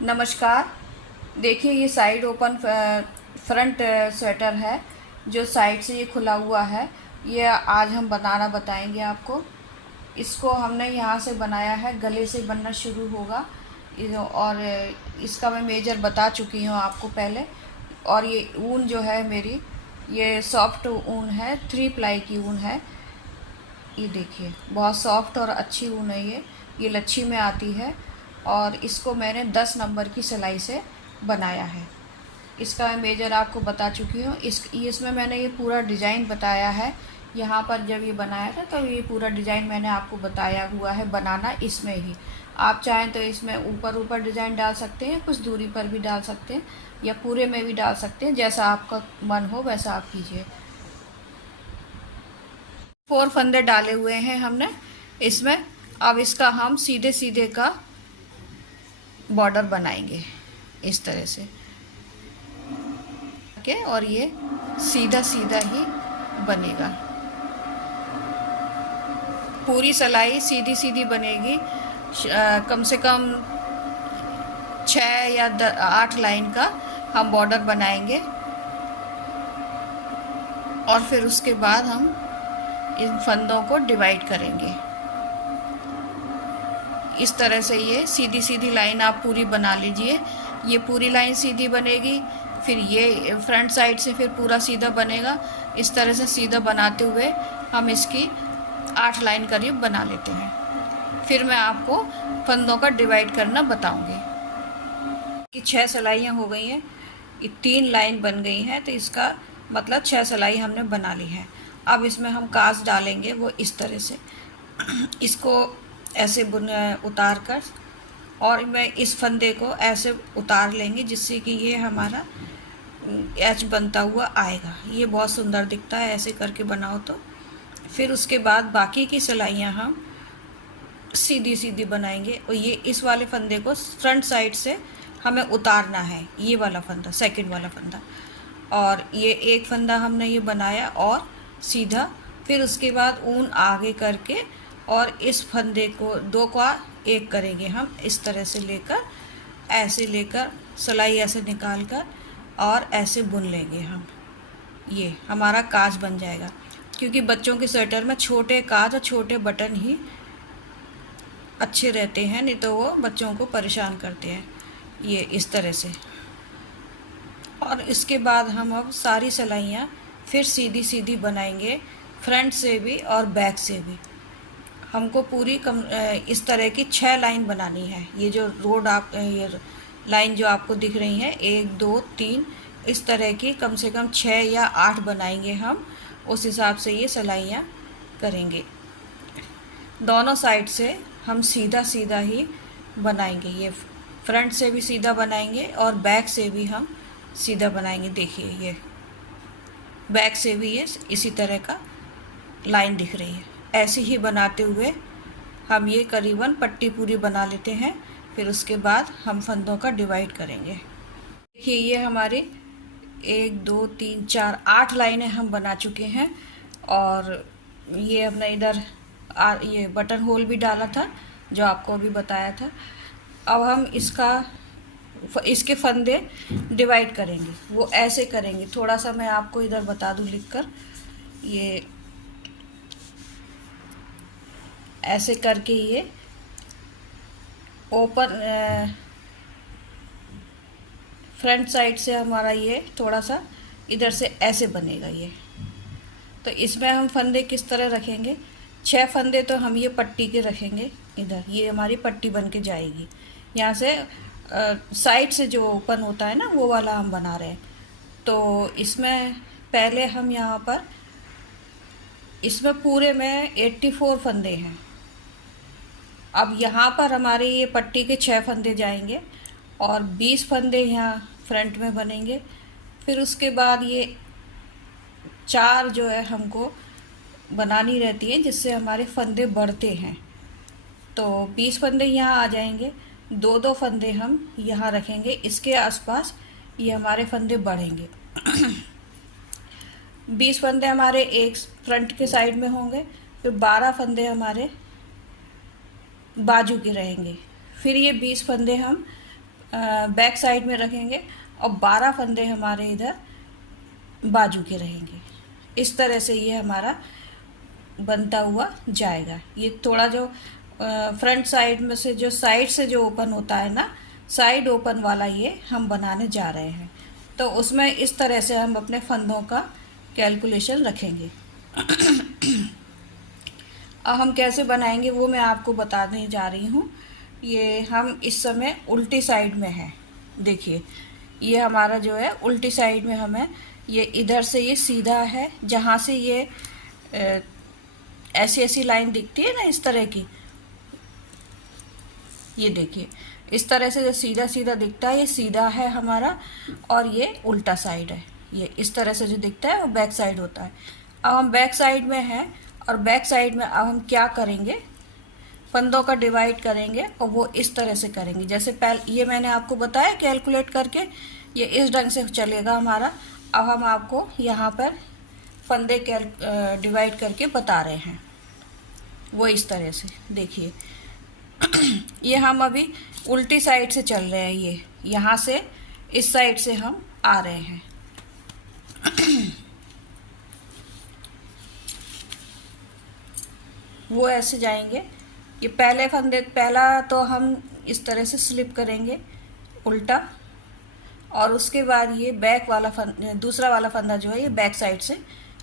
नमस्कार। देखिए ये साइड ओपन फ्रंट स्वेटर है जो साइड से ये खुला हुआ है। ये आज हम बनाना बताएंगे आपको। इसको हमने यहाँ से बनाया है, गले से बनना शुरू होगा। और इसका मैं मेजर बता चुकी हूँ आपको पहले। और ये ऊन जो है मेरी, ये सॉफ्ट ऊन है, 3 प्लाई की ऊन है। ये देखिए बहुत सॉफ्ट और अच्छी ऊन है ये लच्छी में आती है। और इसको मैंने 10 नंबर की सिलाई से बनाया है। इसका मैं मेजर आपको बता चुकी हूँ। इसमें मैंने ये पूरा डिज़ाइन बताया है। यहाँ पर जब ये बनाया था तो ये पूरा डिज़ाइन मैंने आपको बताया हुआ है बनाना इसमें ही। आप चाहें तो इसमें ऊपर ऊपर डिज़ाइन डाल सकते हैं, कुछ दूरी पर भी डाल सकते हैं, या पूरे में भी डाल सकते हैं, जैसा आपका मन हो वैसा आप कीजिए। 4 फंदे डाले हुए हैं हमने इसमें। अब इसका हम सीधे सीधे का बॉर्डर बनाएंगे इस तरह से के, और ये सीधा सीधा ही बनेगा। पूरी सिलाई सीधी सीधी बनेगी। कम से कम 6 या 8 लाइन का हम बॉर्डर बनाएंगे। और फिर उसके बाद हम इन फंदों को डिवाइड करेंगे इस तरह से। ये सीधी सीधी लाइन आप पूरी बना लीजिए। ये पूरी लाइन सीधी बनेगी, फिर ये फ्रंट साइड से फिर पूरा सीधा बनेगा। इस तरह से सीधा बनाते हुए हम इसकी 8 लाइन करीब बना लेते हैं। फिर मैं आपको फंदों का डिवाइड करना बताऊंगी। कि 6 सिलाइयाँ हो गई हैं, ये 3 लाइन बन गई हैं, तो इसका मतलब 6 सिलाई हमने बना ली है। अब इसमें हम काज डालेंगे वो इस तरह से। इसको ऐसे उतार कर, और मैं इस फंदे को ऐसे उतार लेंगे जिससे कि ये हमारा एच बनता हुआ आएगा। ये बहुत सुंदर दिखता है ऐसे करके बनाओ तो। फिर उसके बाद बाकी की सिलाइयाँ हम सीधी सीधी बनाएंगे। और ये इस वाले फंदे को फ्रंट साइड से हमें उतारना है, ये वाला फंदा, सेकंड वाला फंदा। और ये एक फंदा हमने ये बनाया और सीधा। फिर उसके बाद ऊन आगे करके और इस फंदे को 2 का 1 करेंगे हम इस तरह से लेकर, ऐसे लेकर सिलाई ऐसे निकाल कर और ऐसे बुन लेंगे हम। ये हमारा काज बन जाएगा। क्योंकि बच्चों के स्वेटर में छोटे काज और छोटे बटन ही अच्छे रहते हैं, नहीं तो वो बच्चों को परेशान करते हैं। ये इस तरह से। और इसके बाद हम अब सारी सिलाइयाँ फिर सीधी सीधी बनाएंगे, फ्रंट से भी और बैक से भी। हमको पूरी इस तरह की 6 लाइन बनानी है। ये जो ये लाइन जो आपको दिख रही है, 1 2 3, इस तरह की कम से कम 6 या 8 बनाएंगे हम। उस हिसाब से ये सिलाइयाँ करेंगे। दोनों साइड से हम सीधा सीधा ही बनाएंगे। ये फ्रंट से भी सीधा बनाएंगे और बैक से भी हम सीधा बनाएंगे। देखिए ये बैक से भी ये इसी तरह का लाइन दिख रही है। ऐसे ही बनाते हुए हम ये करीबन पट्टी पूरी बना लेते हैं। फिर उसके बाद हम फंदों का डिवाइड करेंगे। देखिए ये हमारी 1 2 3 4 8 लाइनें हम बना चुके हैं। और ये हमने इधर ये बटन होल भी डाला था जो आपको अभी बताया था। अब हम इसके फंदे डिवाइड करेंगे, वो ऐसे करेंगे। थोड़ा सा मैं आपको इधर बता दूं लिखकर। ये ऐसे करके ये ओपन फ्रंट साइड से हमारा ये थोड़ा सा इधर से ऐसे बनेगा ये। तो इसमें हम फंदे किस तरह रखेंगे? 6 फंदे तो हम ये पट्टी के रखेंगे इधर। ये हमारी पट्टी बन के जाएगी। यहाँ से साइड से जो ओपन होता है ना, वो वाला हम बना रहे हैं। तो इसमें पहले हम यहाँ पर, इसमें पूरे में 84 फंदे हैं। अब यहाँ पर हमारे ये पट्टी के 6 फंदे जाएंगे और 20 फंदे यहाँ फ्रंट में बनेंगे। फिर उसके बाद ये 4 जो है हमको बनानी रहती है, जिससे हमारे फंदे बढ़ते हैं। तो 20 फंदे यहाँ आ जाएंगे। 2 फंदे हम यहाँ रखेंगे, इसके आसपास ये हमारे फंदे बढ़ेंगे। 20 फंदे हमारे एक फ्रंट के साइड में होंगे। फिर 12 फंदे हमारे बाजू के रहेंगे। फिर ये 20 फंदे हम बैक साइड में रखेंगे और 12 फंदे हमारे इधर बाजू के रहेंगे। इस तरह से ये हमारा बनता हुआ जाएगा। ये थोड़ा जो फ्रंट साइड में से जो साइड से जो ओपन होता है ना, साइड ओपन वाला ये हम बनाने जा रहे हैं। तो उसमें इस तरह से हम अपने फंदों का कैलकुलेशन रखेंगे। अब हम कैसे बनाएंगे वो मैं आपको बताने जा रही हूँ। ये हम इस समय उल्टी साइड में है। देखिए ये हमारा जो है उल्टी साइड में हमें ये इधर से ये सीधा है, जहाँ से ये ऐसी ऐसी लाइन दिखती है ना इस तरह की, ये देखिए इस तरह से जो सीधा सीधा दिखता है ये सीधा है हमारा, और ये उल्टा साइड है। ये इस तरह से जो दिखता है वो बैक साइड होता है। अब हम बैक साइड में हैं और बैक साइड में अब हम क्या करेंगे, फंदों का डिवाइड करेंगे और वो इस तरह से करेंगे। जैसे पहले ये मैंने आपको बताया कैलकुलेट करके, ये इस ढंग से चलेगा हमारा। अब हम आपको यहाँ पर फंदे डिवाइड करके बता रहे हैं, वो इस तरह से देखिए। ये हम अभी उल्टी साइड से चल रहे हैं, ये यहाँ से इस साइड से हम आ रहे हैं। वो ऐसे जाएंगे। ये पहले फंदे, पहला तो हम इस तरह से स्लिप करेंगे उल्टा, और उसके बाद ये बैक वाला दूसरा वाला फंदा जो है ये बैक साइड से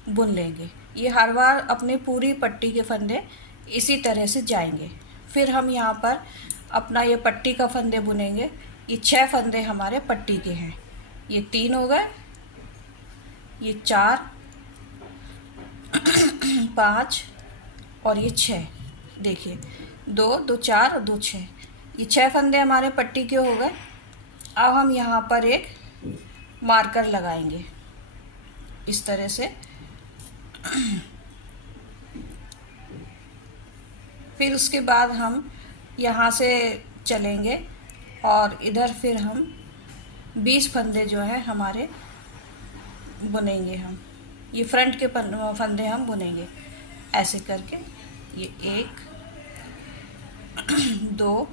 बुन लेंगे। ये हर बार अपने पूरी पट्टी के फंदे इसी तरह से जाएंगे। फिर हम यहाँ पर अपना ये पट्टी का फंदे बुनेंगे। ये 6 फंदे हमारे पट्टी के हैं। ये 3 हो गए, ये 4, 5 और ये 6। देखिए 2, 2, 4 और 2, 6। ये 6 फंदे हमारे पट्टी के हो गए। अब हम यहाँ पर एक मार्कर लगाएंगे इस तरह से। फिर उसके बाद हम यहाँ से चलेंगे और इधर फिर हम 20 फंदे जो हैं हमारे बुनेंगे। हम ये फ्रंट के फंदे हम बुनेंगे ऐसे करके। ये 1, 2,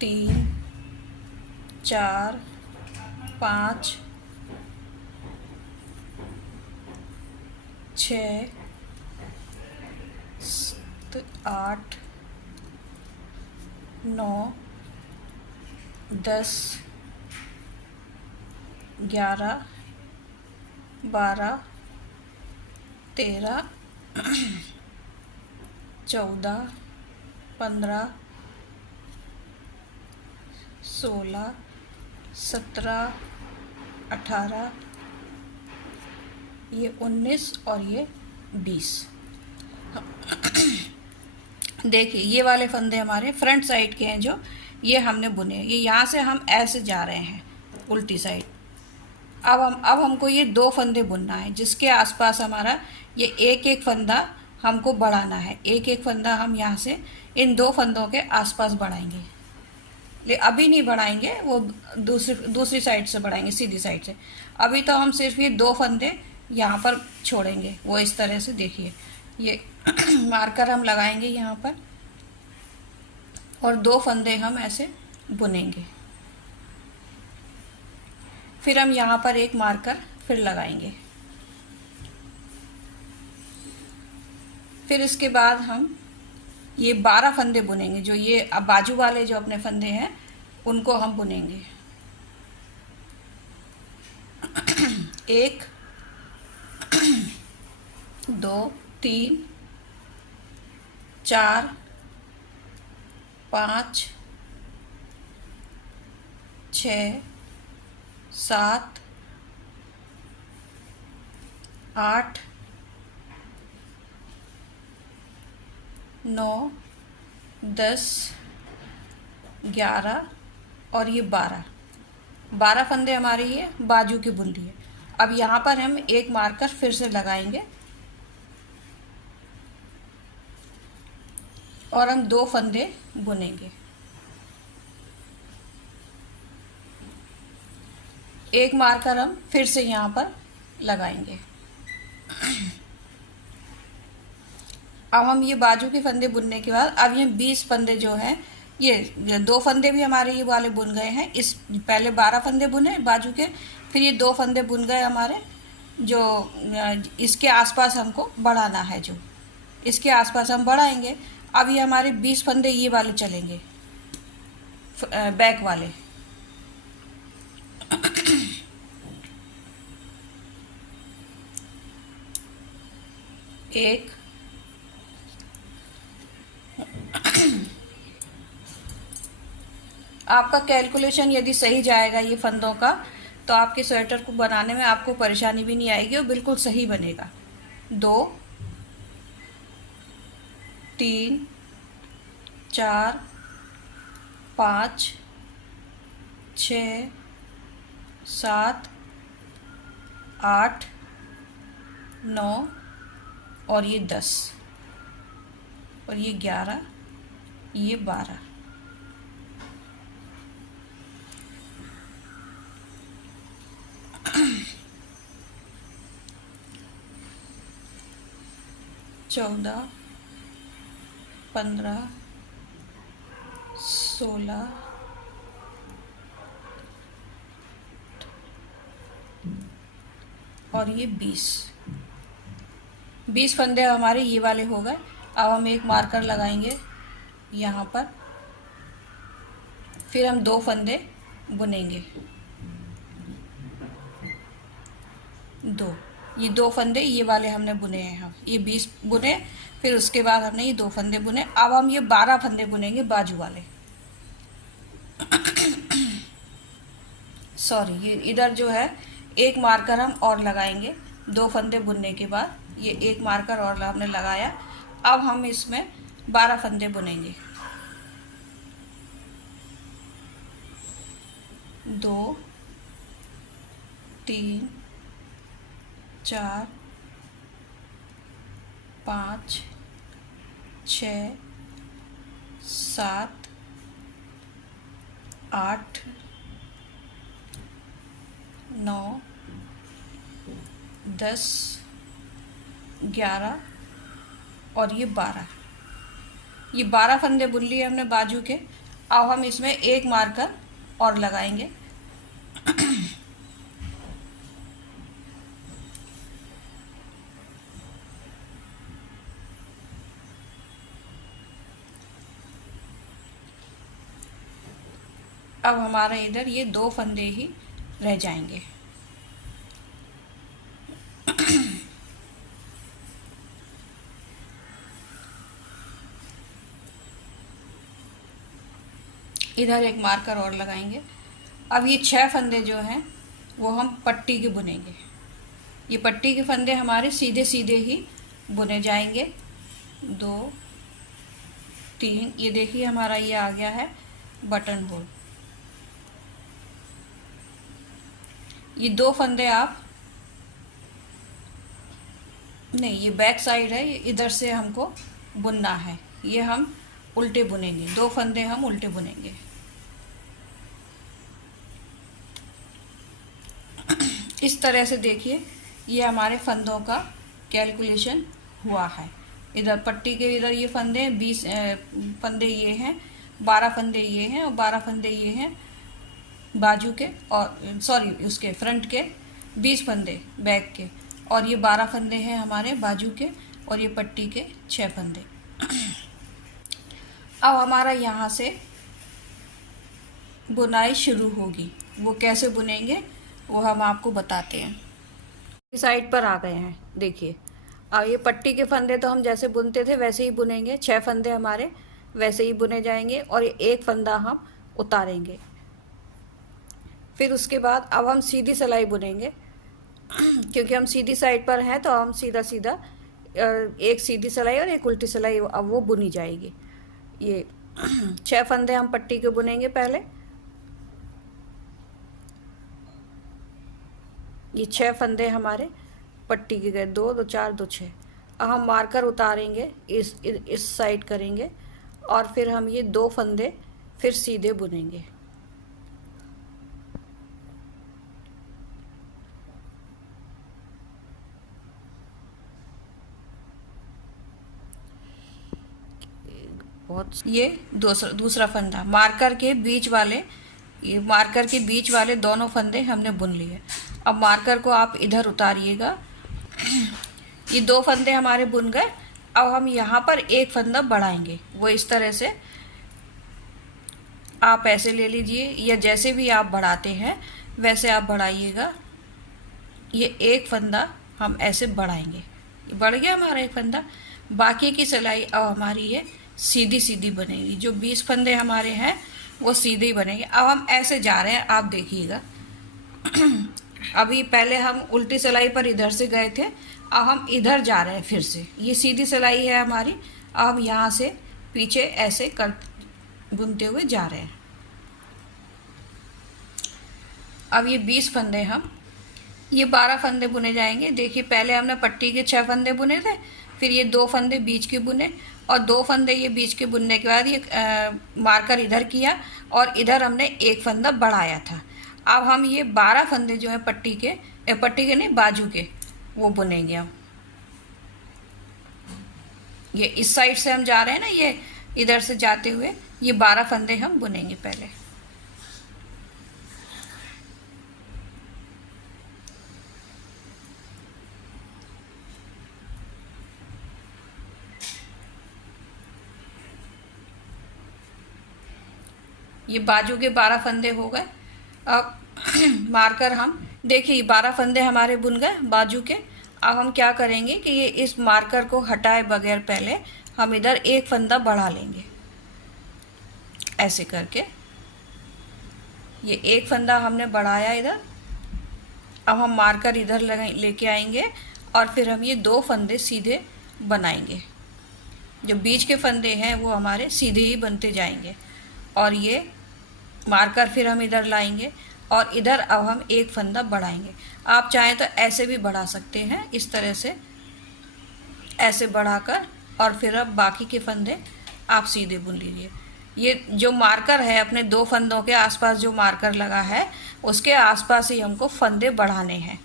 3, 4, 5, 6, 8, 9, 10, 11, 12, 13, 14, 15, 16, 17, 18, ये 19 और ये 20। देखिए ये वाले फंदे हमारे फ्रंट साइड के हैं जो ये हमने बुने। ये यहाँ से हम ऐसे जा रहे हैं उल्टी साइड। अब हमको ये 2 फंदे बुनना है, जिसके आसपास हमारा ये एक एक फंदा हमको बढ़ाना है। एक एक फंदा हम यहाँ से इन 2 फंदों के आसपास बढ़ाएंगे। ले अभी नहीं बढ़ाएंगे, वो दूसरी साइड से बढ़ाएंगे, सीधी साइड से। अभी तो हम सिर्फ ये 2 फंदे यहाँ पर छोड़ेंगे, वो इस तरह से। देखिए ये मार्कर हम लगाएंगे यहाँ पर और 2 फंदे हम ऐसे बुनेंगे। फिर हम यहाँ पर एक मार्कर फिर लगाएंगे। फिर इसके बाद हम ये 12 फंदे बुनेंगे। जो ये अब बाजू वाले जो अपने फंदे हैं उनको हम बुनेंगे। 1, 2, 3, 4, 5, 6, 7, 8, 9, 10, 11 और ये 12 फंदे हमारे ये बाजू की बुन लिए। अब यहाँ पर हम एक मार्कर फिर से लगाएंगे और हम 2 फंदे बुनेंगे। एक मार्कर हम फिर से यहाँ पर लगाएंगे। अब हम ये बाजू के फंदे बुनने के बाद अब ये 20 फंदे जो हैं ये 2 फंदे भी हमारे ये वाले बुन गए हैं। इस पहले 12 फंदे बुने बाजू के, फिर ये 2 फंदे बुन गए हमारे, जो इसके आसपास हमको बढ़ाना है, जो इसके आसपास हम बढ़ाएंगे। अब ये हमारे 20 फंदे ये वाले चलेंगे, बैक वाले। एक, आपका कैलकुलेशन यदि सही जाएगा ये फंदों का, तो आपके स्वेटर को बनाने में आपको परेशानी भी नहीं आएगी और बिल्कुल सही बनेगा। 2, 3, 4, 5, 6, 7, 8, 9 और ये 10 और ये 11, ये 12। चौदह, 15, 16, और ये 20 फंदे हमारे ये वाले हो गए। अब हम एक मार्कर लगाएंगे यहाँ पर, फिर हम 2 फंदे बुनेंगे। ये 2 फंदे ये वाले हमने बुने हैं, हम ये 20 बुने, फिर उसके बाद हमने ये 2 फंदे बुने। अब हम ये 12 फंदे बुनेंगे बाजू वाले। सॉरी, ये इधर जो है एक मार्कर हम और लगाएंगे 2 फंदे बुनने के बाद। ये एक मार्कर और हमने लगाया। अब हम इसमें 12 फंदे बुनेंगे। 2, 3, 4, 5, 6, 7, 8, 9, 10, 11 और ये 12। ये 12 फंदे बुन लिए हमने बाजू के। अब हम इसमें एक मार्कर और लगाएंगे। अब हमारे इधर ये 2 फंदे ही रह जाएंगे। इधर एक मार्कर और लगाएंगे। अब ये 6 फंदे जो हैं वो हम पट्टी के बुनेंगे। ये पट्टी के फंदे हमारे सीधे सीधे ही बुने जाएंगे। 2, 3, ये देखिए हमारा ये आ गया है बटन होल। ये 2 फंदे आप नहीं, ये बैक साइड है, ये इधर से हमको बुनना है। ये हम उल्टे बुनेंगे, 2 फंदे हम उल्टे बुनेंगे। इस तरह से देखिए ये हमारे फंदों का कैलकुलेशन हुआ है। इधर पट्टी के इधर ये फंदे 20 फंदे ये हैं, 12 फंदे ये हैं और 12 फंदे ये हैं बाजू के, और सॉरी उसके फ्रंट के 20 फंदे बैक के, और ये 12 फंदे हैं हमारे बाजू के, और ये पट्टी के 6 फंदे। अब हमारा यहाँ से बुनाई शुरू होगी। वो कैसे बुनेंगे वो हम आपको बताते हैं। इस साइड पर आ गए हैं, देखिए। अब ये पट्टी के फंदे तो हम जैसे बुनते थे वैसे ही बुनेंगे। 6 फंदे हमारे वैसे ही बुने जाएंगे और ये एक फंदा हम उतारेंगे। फिर उसके बाद अब हम सीधी सिलाई बुनेंगे। क्योंकि हम सीधी साइड पर हैं तो हम सीधा सीधा एक सीधी सिलाई और एक उल्टी सिलाई अब वो बुनी जाएगी। ये 6 फंदे हम पट्टी के बुनेंगे पहले। ये 6 फंदे हमारे पट्टी के गए, 2, 2, 4, 2, 6। अब हम मार्कर उतारेंगे, इस साइड करेंगे और फिर हम ये 2 फंदे फिर सीधे बुनेंगे। बहुत बहुत। ये दूसरा फंदा मार्कर के बीच वाले, ये मार्कर के बीच वाले दोनों फंदे हमने बुन लिए। अब मार्कर को आप इधर उतारिएगा। ये 2 फंदे हमारे बुन गए। अब हम यहाँ पर एक फंदा बढ़ाएंगे। वो इस तरह से आप ऐसे ले लीजिए, या जैसे भी आप बढ़ाते हैं वैसे आप बढ़ाइएगा। ये एक फंदा हम ऐसे बढ़ाएंगे, बढ़ गया हमारा एक फंदा। बाकी की सिलाई अब हमारी ये सीधी सीधी बनेगी। जो 20 फंदे हमारे हैं वो सीधे ही बनेंगे। अब हम ऐसे जा रहे हैं, आप देखिएगा। अभी पहले हम उल्टी सिलाई पर इधर से गए थे, अब हम इधर जा रहे हैं फिर से। ये सीधी सिलाई है हमारी। अब हम यहाँ से पीछे ऐसे कर बुनते हुए जा रहे हैं। अब ये 20 फंदे हम, ये 12 फंदे बुने जाएंगे। देखिए पहले हमने पट्टी के 6 फंदे बुने थे, फिर ये 2 फंदे बीच के बुने, और 2 फंदे ये बीच के बुनने के बाद ये मार्कर इधर किया, और इधर हमने एक फंदा बढ़ाया था। अब हम ये 12 फंदे जो है पट्टी के नहीं, बाजू के, वो बुनेंगे हम। ये इस साइड से हम जा रहे हैं ना, ये इधर से जाते हुए ये 12 फंदे हम बुनेंगे पहले। ये बाजू के 12 फंदे हो गए। अब मार्कर हम देखिए 12 फंदे हमारे बुन गए बाजू के। अब हम क्या करेंगे कि ये इस मार्कर को हटाए बगैर पहले हम इधर एक फंदा बढ़ा लेंगे, ऐसे करके। ये एक फंदा हमने बढ़ाया इधर। अब हम मार्कर इधर लेके आएंगे, और फिर हम ये 2 फंदे सीधे बनाएंगे। जो बीच के फंदे हैं वो हमारे सीधे ही बनते जाएंगे, और ये मार्कर फिर हम इधर लाएंगे, और इधर अब हम एक फंदा बढ़ाएंगे। आप चाहें तो ऐसे भी बढ़ा सकते हैं, इस तरह से ऐसे बढ़ाकर, और फिर अब बाकी के फंदे आप सीधे बुन लीजिए। ये जो मार्कर है अपने 2 फंदों के आसपास जो मार्कर लगा है उसके आसपास ही हमको फंदे बढ़ाने हैं।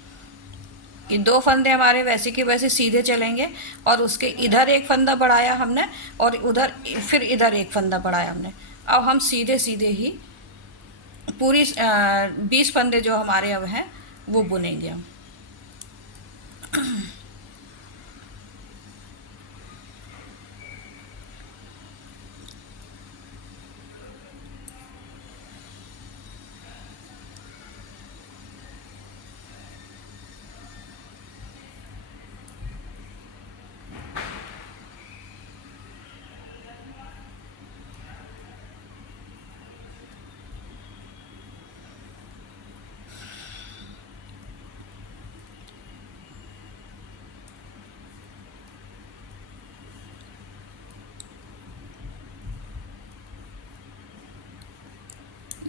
ये 2 फंदे हमारे वैसे के वैसे सीधे चलेंगे, और उसके इधर एक फंदा बढ़ाया हमने, और उधर फिर इधर एक फंदा बढ़ाया हमने। अब हम सीधे सीधे ही पूरी 20 फंदे जो हमारे अब हैं वो बुनेंगे हम।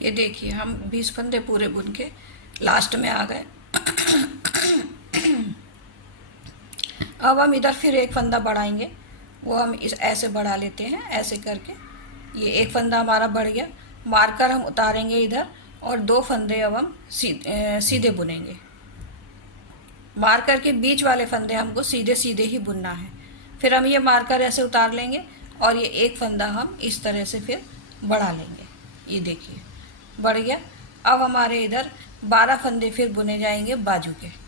ये देखिए हम 20 फंदे पूरे बुन के लास्ट में आ गए। अब हम इधर फिर एक फंदा बढ़ाएंगे। वो हम इस ऐसे बढ़ा लेते हैं, ऐसे करके। ये एक फंदा हमारा बढ़ गया। मार्कर हम उतारेंगे इधर, और 2 फंदे अब हम सीधे बुनेंगे। मार्कर के बीच वाले फंदे हमको सीधे सीधे ही बुनना है। फिर हम ये मार्कर ऐसे उतार लेंगे, और ये एक फंदा हम इस तरह से फिर बढ़ा लेंगे। ये देखिए बढ़ गया। अब हमारे इधर 12 फंदे फिर बुने जाएंगे बाजू के।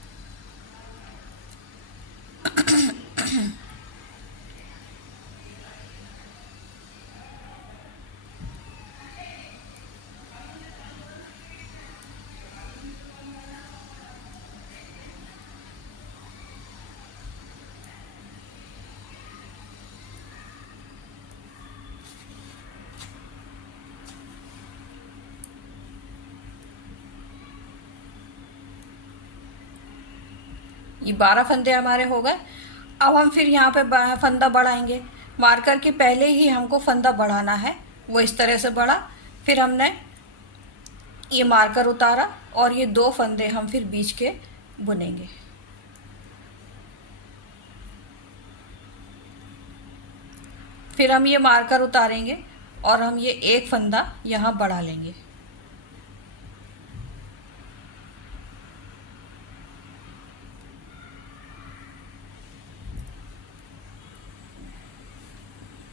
ये 12 फंदे हमारे हो गए। अब हम फिर यहाँ पे फंदा बढ़ाएंगे। मार्कर के पहले ही हमको फंदा बढ़ाना है। वो इस तरह से बढ़ा, फिर हमने ये मार्कर उतारा, और ये 2 फंदे हम फिर बीच के बुनेंगे। फिर हम ये मार्कर उतारेंगे, और हम ये एक फंदा यहाँ बढ़ा लेंगे।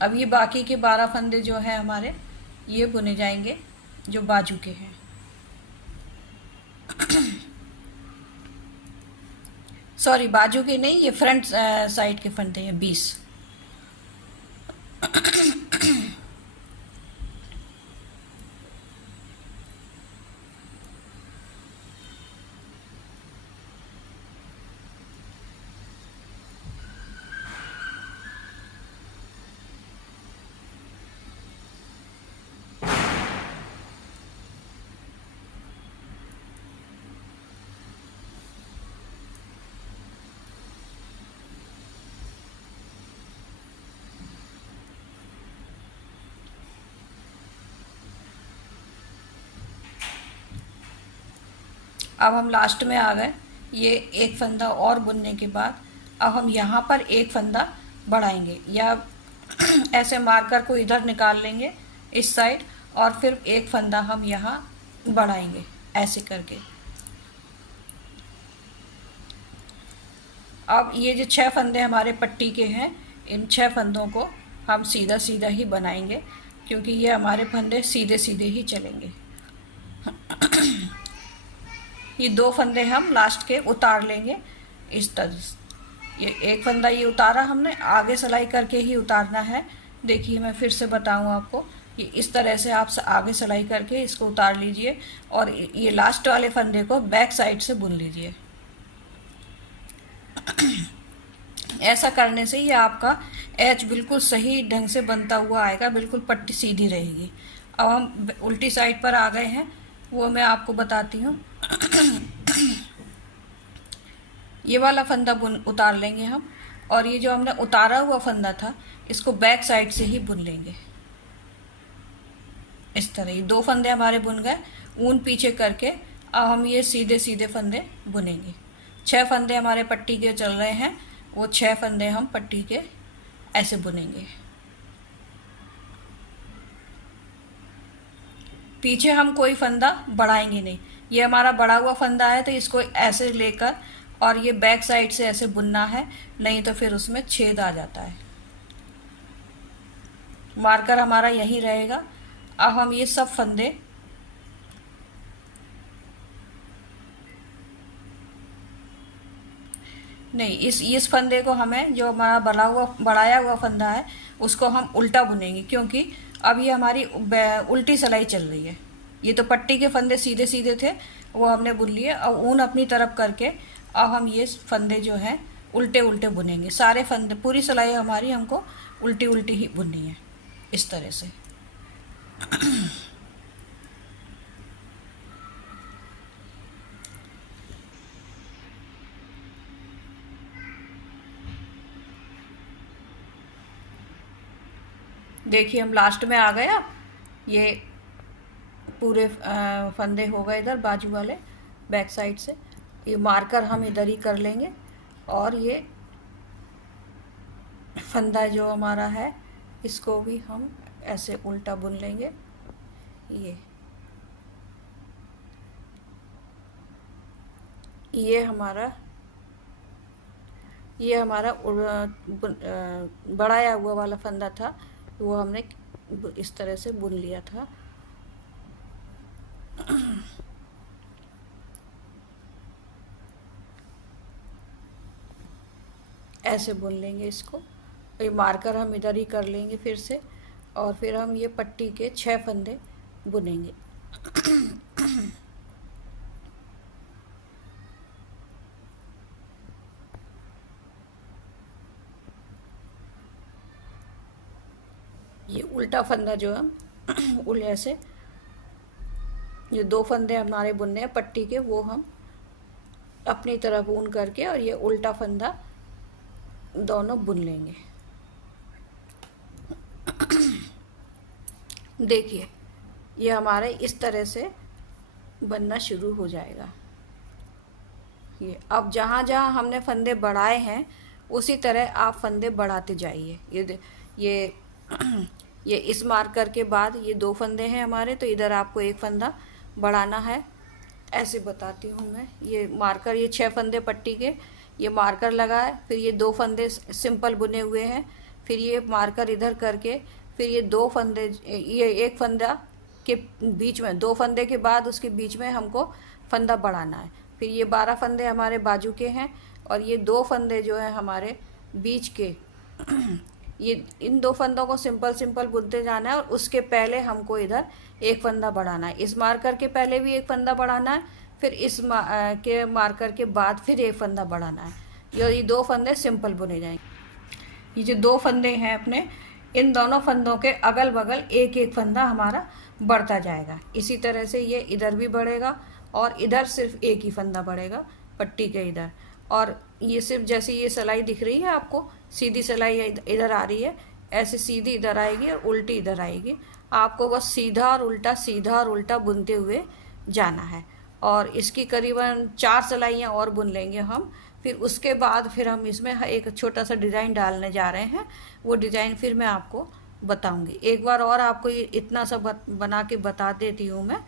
अब ये बाकी के 12 फंदे जो हैं हमारे, ये बुने जाएंगे जो बाजू के हैं। सॉरी, बाजू के नहीं, ये फ्रंट साइड के फंदे हैं 20। अब हम लास्ट में आ गए। ये एक फंदा और बुनने के बाद अब हम यहाँ पर एक फंदा बढ़ाएंगे, या ऐसे मार्कर को इधर निकाल लेंगे इस साइड, और फिर एक फंदा हम यहाँ बढ़ाएंगे ऐसे करके। अब ये जो 6 फंदे हमारे पट्टी के हैं, इन 6 फंदों को हम सीधा सीधा ही बनाएंगे, क्योंकि ये हमारे फंदे सीधे सीधे ही चलेंगे। ये 2 फंदे हम लास्ट के उतार लेंगे इस तरह से। ये एक फंदा ये उतारा हमने, आगे सिलाई करके ही उतारना है। देखिए मैं फिर से बताऊं आपको, ये इस तरह से आप आगे सिलाई करके इसको उतार लीजिए, और ये लास्ट वाले फंदे को बैक साइड से बुन लीजिए। ऐसा करने से ये आपका एज बिल्कुल सही ढंग से बनता हुआ आएगा, बिल्कुल पट्टी सीधी रहेगी। अब हम उल्टी साइड पर आ गए हैं, वो मैं आपको बताती हूँ। ये वाला फंदा उतार लेंगे हम, और ये जो हमने उतारा हुआ फंदा था इसको बैक साइड से ही बुन लेंगे इस तरह। ये 2 फंदे हमारे बुन गए, ऊन पीछे करके अब हम ये सीधे सीधे फंदे बुनेंगे। 6 फंदे हमारे पट्टी के चल रहे हैं, वो 6 फंदे हम पट्टी के ऐसे बुनेंगे। पीछे हम कोई फंदा बढ़ाएंगे नहीं, ये हमारा बढ़ा हुआ फंदा है तो इसको ऐसे लेकर और ये बैक साइड से ऐसे बुनना है, नहीं तो फिर उसमें छेद आ जाता है। मार्कर हमारा यहीं रहेगा। अब हम ये सब फंदे नहीं, इस फंदे को हमें, जो हमारा बढ़ाया हुआ फंदा है उसको हम उल्टा बुनेंगे, क्योंकि अब ये हमारी उल्टी सिलाई चल रही है। ये तो पट्टी के फंदे सीधे सीधे थे, वो हमने बुन लिए। अब ऊन अपनी तरफ करके अब हम ये फंदे जो हैं उल्टे उल्टे बुनेंगे। सारे फंदे, पूरी सिलाई हमारी हमको उल्टी उल्टी ही बुननी है इस तरह से। देखिए हम लास्ट में आ गया, ये पूरे फंदे हो गए इधर बाजू वाले बैक साइड से। ये मार्कर हम इधर ही कर लेंगे, और ये फंदा जो हमारा है इसको भी हम ऐसे उल्टा बुन लेंगे। ये हमारा बढ़ाया हुआ वाला फंदा था, वो हमने इस तरह से बुन लिया था। ऐसे बुन लेंगे इसको। ये मार्कर हम इधर ही कर लेंगे फिर से, और फिर हम ये पट्टी के 6 फंदे बुनेंगे। ये उल्टा फंदा जो हम ऐसे, ये 2 फंदे हमारे बुनने हैं पट्टी के, वो हम अपनी तरफ बुन करके और ये उल्टा फंदा दोनों बुन लेंगे। देखिए ये हमारे इस तरह से बनना शुरू हो जाएगा। ये अब जहाँ जहाँ हमने फंदे बढ़ाए हैं उसी तरह आप फंदे बढ़ाते जाइए। ये इस मार्कर के बाद ये 2 फंदे हैं हमारे, तो इधर आपको एक फंदा बढ़ाना है। ऐसे बताती हूँ मैं। ये मार्कर, ये 6 फंदे पट्टी के, ये मार्कर लगा है, फिर ये 2 फंदे सिंपल बुने हुए हैं, फिर ये मार्कर इधर करके फिर ये 2 फंदे, ये एक फंदा के बीच में 2 फंदे के बाद उसके बीच में हमको फंदा बढ़ाना है। फिर ये 12 फंदे हमारे बाजू के हैं और ये 2 फंदे जो हैं हमारे बीच के ये इन 2 फंदों को सिंपल सिंपल बुनते जाना है और उसके पहले हमको इधर एक फंदा बढ़ाना है। इस मार्कर के पहले भी एक फंदा बढ़ाना है, फिर इस के मार्कर के बाद फिर एक फंदा बढ़ाना है। ये 2 फंदे सिंपल बुने जाएंगे। ये जो 2 फंदे हैं अपने, इन दोनों फंदों के अगल बगल एक एक फंदा हमारा बढ़ता जाएगा। इसी तरह से ये इधर भी बढ़ेगा और इधर सिर्फ एक ही फंदा बढ़ेगा पट्टी के इधर। और ये सिर्फ जैसे ये सिलाई दिख रही है आपको, सीधी सिलाई इधर आ रही है, ऐसे सीधी इधर आएगी और उल्टी इधर आएगी। आपको बस सीधा और उल्टा बुनते हुए जाना है। और इसकी करीबन 4 सिलाइयाँ और बुन लेंगे हम। फिर उसके बाद फिर हम इसमें एक छोटा सा डिज़ाइन डालने जा रहे हैं। वो डिज़ाइन फिर मैं आपको बताऊंगी। एक बार और आपको ये इतना सा बना के बता देती हूँ मैं।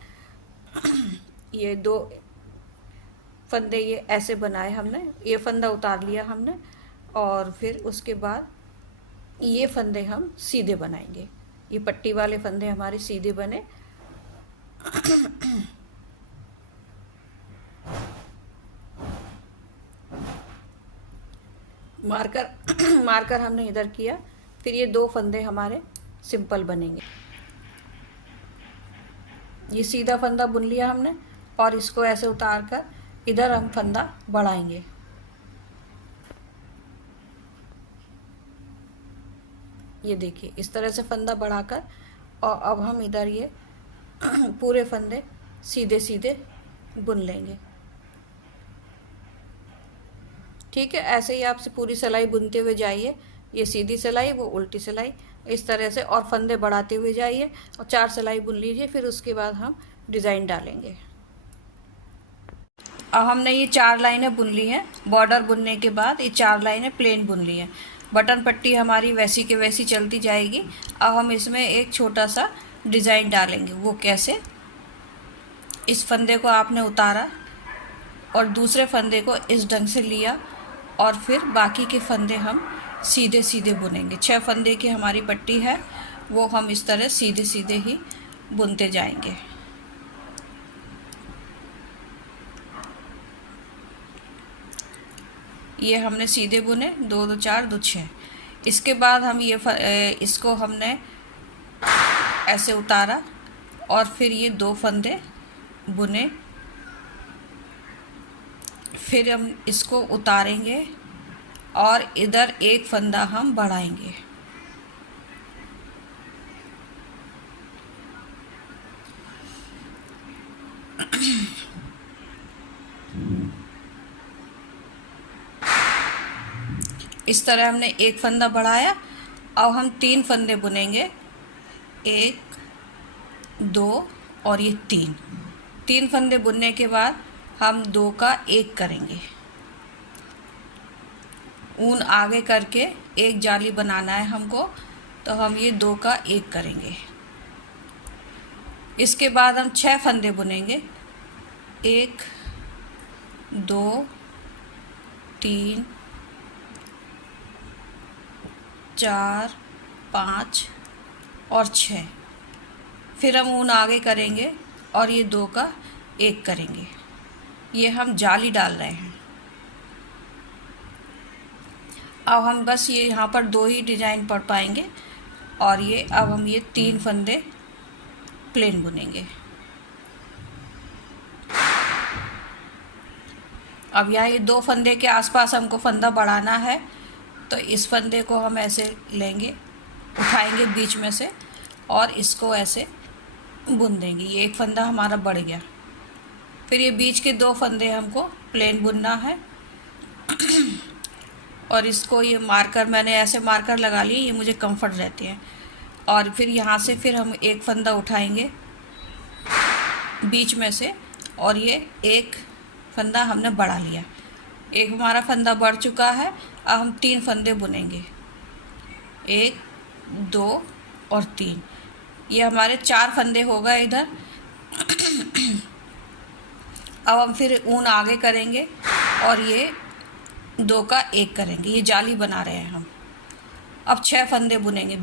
ये 2 फंदे ये ऐसे बनाए हमने, ये फंदा उतार लिया हमने और फिर उसके बाद ये फंदे हम सीधे बनाएंगे। ये पट्टी वाले फंदे हमारे सीधे बने। मार्कर हमने इधर किया, फिर ये 2 फंदे हमारे सिंपल बनेंगे। ये सीधा फंदा बुन लिया हमने और इसको ऐसे उतार कर इधर हम फंदा बढ़ाएंगे। ये देखिए इस तरह से फंदा बढ़ाकर, और अब हम इधर ये पूरे फंदे सीधे सीधे बुन लेंगे। ठीक है, ऐसे ही आप पूरी सिलाई बुनते हुए जाइए। ये सीधी सिलाई, वो उल्टी सिलाई, इस तरह से, और फंदे बढ़ाते हुए जाइए और 4 सिलाई बुन लीजिए। फिर उसके बाद हम डिज़ाइन डालेंगे। अब हमने ये 4 लाइनें बुन ली हैं। बॉर्डर बुनने के बाद ये 4 लाइनें प्लेन बुन ली हैं। बटन पट्टी हमारी वैसी के वैसी चलती जाएगी। अब हम इसमें एक छोटा सा डिज़ाइन डालेंगे। वो कैसे? इस फंदे को आपने उतारा और दूसरे फंदे को इस ढंग से लिया और फिर बाकी के फंदे हम सीधे सीधे बुनेंगे। 6 फंदे की हमारी पट्टी है, वो हम इस तरह सीधे सीधे ही बुनते जाएंगे। ये हमने सीधे बुने, 2 2 4 2 6। इसके बाद हम इसको हमने ऐसे उतारा और फिर ये 2 फंदे बुने। फिर हम इसको उतारेंगे और इधर एक फंदा हम बढ़ाएंगे। इस तरह हमने एक फंदा बढ़ाया। अब हम 3 फंदे बुनेंगे, 1 2 और ये 3 फंदे बुनने के बाद हम 2 का 1 करेंगे। ऊन आगे करके एक जाली बनाना है हमको, तो हम ये 2 का 1 करेंगे। इसके बाद हम 6 फंदे बुनेंगे, 1 2 3 4 5 और 6। फिर हम ऊन आगे करेंगे और ये 2 का 1 करेंगे। ये हम जाली डाल रहे हैं। अब हम बस ये यहाँ पर 2 ही डिज़ाइन पढ़ पाएंगे और ये अब हम ये 3 फंदे प्लेन बुनेंगे। अब यहाँ ये 2 फंदे के आसपास हमको फंदा बढ़ाना है, तो इस फंदे को हम ऐसे लेंगे, उठाएंगे बीच में से और इसको ऐसे बुन देंगे। ये एक फंदा हमारा बढ़ गया। फिर ये बीच के 2 फंदे हमको प्लेन बुनना है और इसको ये मार्कर, मैंने ऐसे मार्कर लगा लिए, ये मुझे कंफर्ट रहते हैं। और फिर यहाँ से फिर हम एक फंदा उठाएंगे बीच में से और ये एक फंदा हमने बढ़ा लिया। एक हमारा फंदा बढ़ चुका है। अब हम 3 फंदे बुनेंगे, 1 2 और 3। ये हमारे 4 फंदे हो गए इधर। अब हम फिर ऊन आगे करेंगे और ये 2 का 1 करेंगे। ये जाली बना रहे हैं हम। अब 6 फंदे बुनेंगे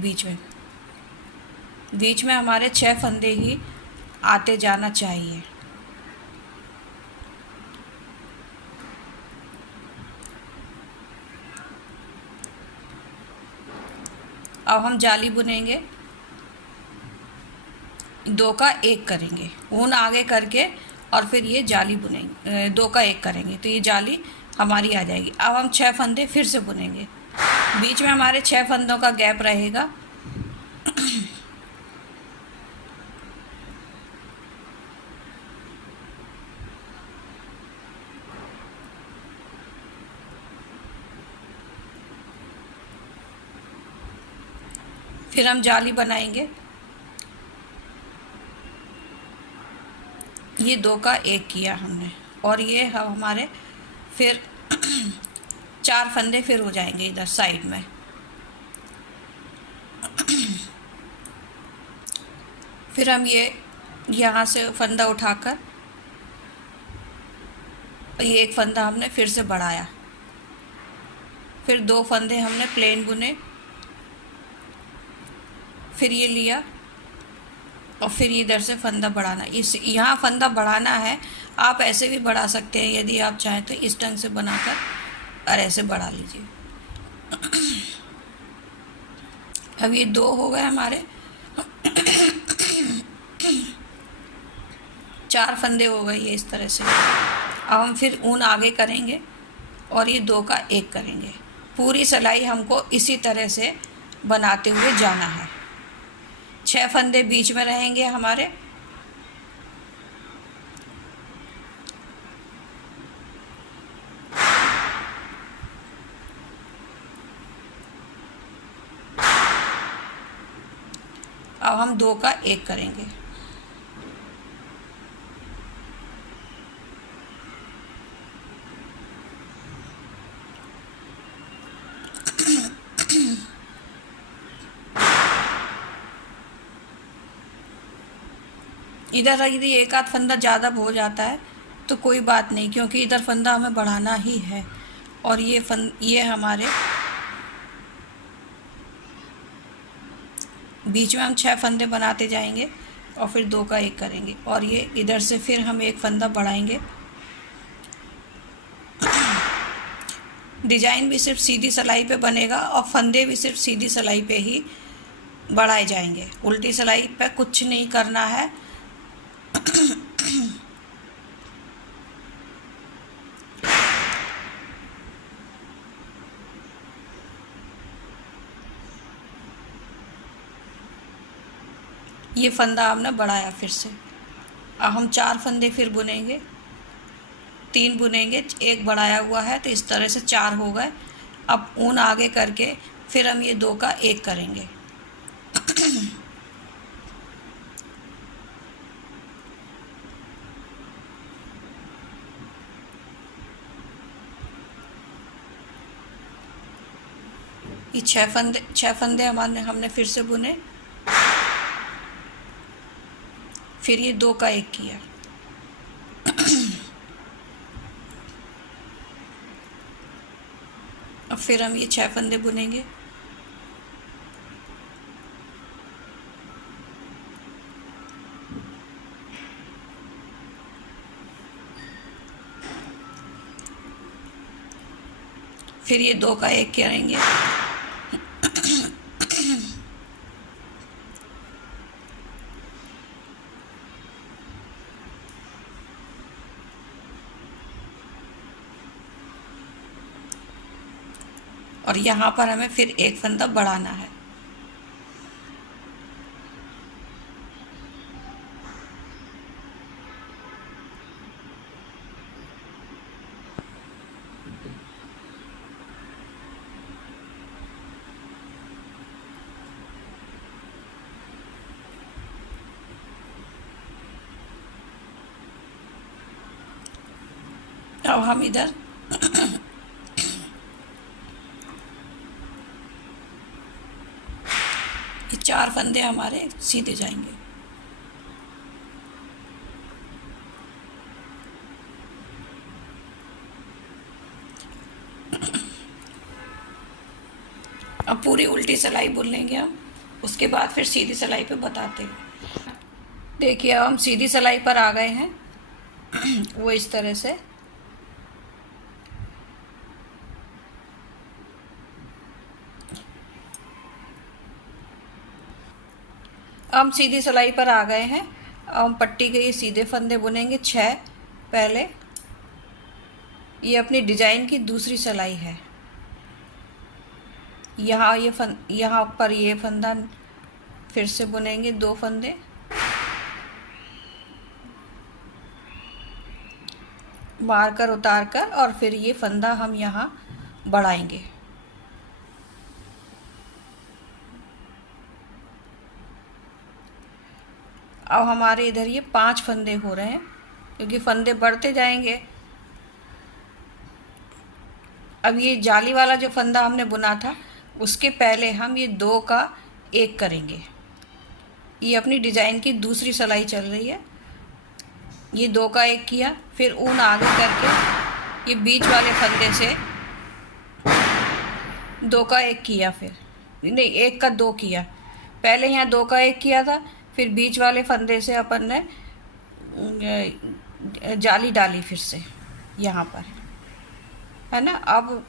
बीच में हमारे 6 फंदे ही आते जाना चाहिए। अब हम जाली बुनेंगे, 2 का 1 करेंगे, ऊन आगे करके और फिर ये जाली बुनेंगे, 2 का 1 करेंगे तो ये जाली हमारी आ जाएगी। अब हम 6 फंदे फिर से बुनेंगे, बीच में हमारे 6 फंदों का गैप रहेगा। फिर हम जाली बनाएंगे, ये 2 का 1 किया हमने और ये हमारे फिर 4 फंदे फिर हो जाएंगे इधर साइड में। फिर हम ये यहाँ से फंदा उठाकर ये एक फंदा हमने फिर से बढ़ाया, फिर 2 फंदे हमने प्लेन बुने, फिर ये लिया और फिर इधर से फंदा बढ़ाना। इस यहाँ फंदा बढ़ाना है, आप ऐसे भी बढ़ा सकते हैं यदि आप चाहें तो, इस ढंग से बनाकर और ऐसे बढ़ा लीजिए। अब ये 2 हो गए हमारे, 4 फंदे हो गए ये इस तरह से। अब हम फिर ऊन आगे करेंगे और ये 2 का 1 करेंगे। पूरी सिलाई हमको इसी तरह से बनाते हुए जाना है। 6 फंदे बीच में रहेंगे हमारे, अब हम 2 का 1 करेंगे। इधर यदि एक आध फंदा ज़्यादा हो जाता है तो कोई बात नहीं, क्योंकि इधर फंदा हमें बढ़ाना ही है। और ये हमारे बीच में हम 6 फंदे बनाते जाएंगे और फिर 2 का 1 करेंगे और ये इधर से फिर हम एक फंदा बढ़ाएंगे। डिजाइन भी सिर्फ सीधी सिलाई पे बनेगा और फंदे भी सिर्फ सीधी सिलाई पे ही बढ़ाए जाएंगे, उल्टी सिलाई पे कुछ नहीं करना है। ये फंदा हमने बढ़ाया फिर से। अब हम 4 फंदे फिर बुनेंगे, 3 बुनेंगे, 1 बढ़ाया हुआ है तो इस तरह से 4 हो गए। अब ऊन आगे करके फिर हम ये 2 का 1 करेंगे। ये 6 फंदे हमने फिर से बुने, फिर ये 2 का 1 किया। अब फिर हम ये 6 फंदे बुनेंगे, फिर ये 2 का 1 करेंगे। और यहाँ पर हमें फिर एक फंदा बढ़ाना है। अब हम इधर ये 4 फंदे हमारे सीधे जाएंगे। अब अब पूरी उल्टी सिलाई बुन लेंगे हम, उसके बाद फिर सीधी सिलाई पे बताते हैं। देखिए अब हम सीधी सिलाई पर आ गए हैं। वो इस तरह से हम सीधी सिलाई पर आ गए हैं। हम पट्टी के ये सीधे फंदे बुनेंगे 6 पहले। ये अपनी डिजाइन की दूसरी सिलाई है। यहाँ पर ये फंदा फिर से बुनेंगे 2 फंदे, मारकर उतार कर, और फिर ये फंदा हम यहाँ बढ़ाएंगे। अब हमारे इधर ये 5 फंदे हो रहे हैं, क्योंकि फंदे बढ़ते जाएंगे। अब ये जाली वाला जो फंदा हमने बुना था, उसके पहले हम ये 2 का 1 करेंगे। ये अपनी डिजाइन की दूसरी सिलाई चल रही है। ये 2 का 1 किया, फिर ऊन आगे करके ये बीच वाले फंदे से 2 का 1 किया, फिर नहीं 1 का 2 किया। पहले यहाँ 2 का 1 किया था, फिर बीच वाले फंदे से अपन ने जाली डाली फिर से यहाँ पर, है ना। अब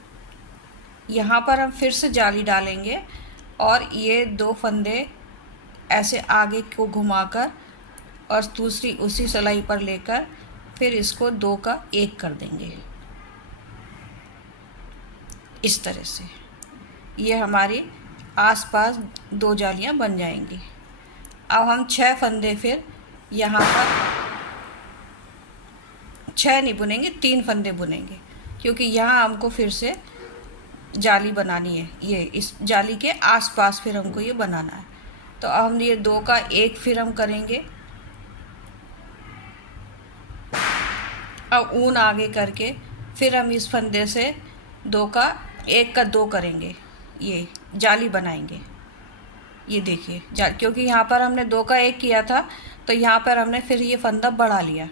यहाँ पर हम फिर से जाली डालेंगे और ये 2 फंदे ऐसे आगे को घुमाकर और दूसरी उसी सिलाई पर लेकर फिर इसको 2 का 1 कर देंगे इस तरह से। ये हमारी आसपास 2 जालियाँ बन जाएंगी। अब हम 6 फंदे फिर यहाँ पर 6 नहीं बुनेंगे, 3 फंदे बुनेंगे, क्योंकि यहाँ हमको फिर से जाली बनानी है। ये इस जाली के आसपास फिर हमको ये बनाना है। तो अब हम ये 2 का 1 फिर हम करेंगे। अब ऊन आगे करके फिर हम इस फंदे से 2 का 1 का 2 करेंगे, ये जाली बनाएंगे। ये देखिए क्योंकि यहाँ पर हमने 2 का 1 किया था, तो यहाँ पर हमने फिर ये फंदा बढ़ा लिया।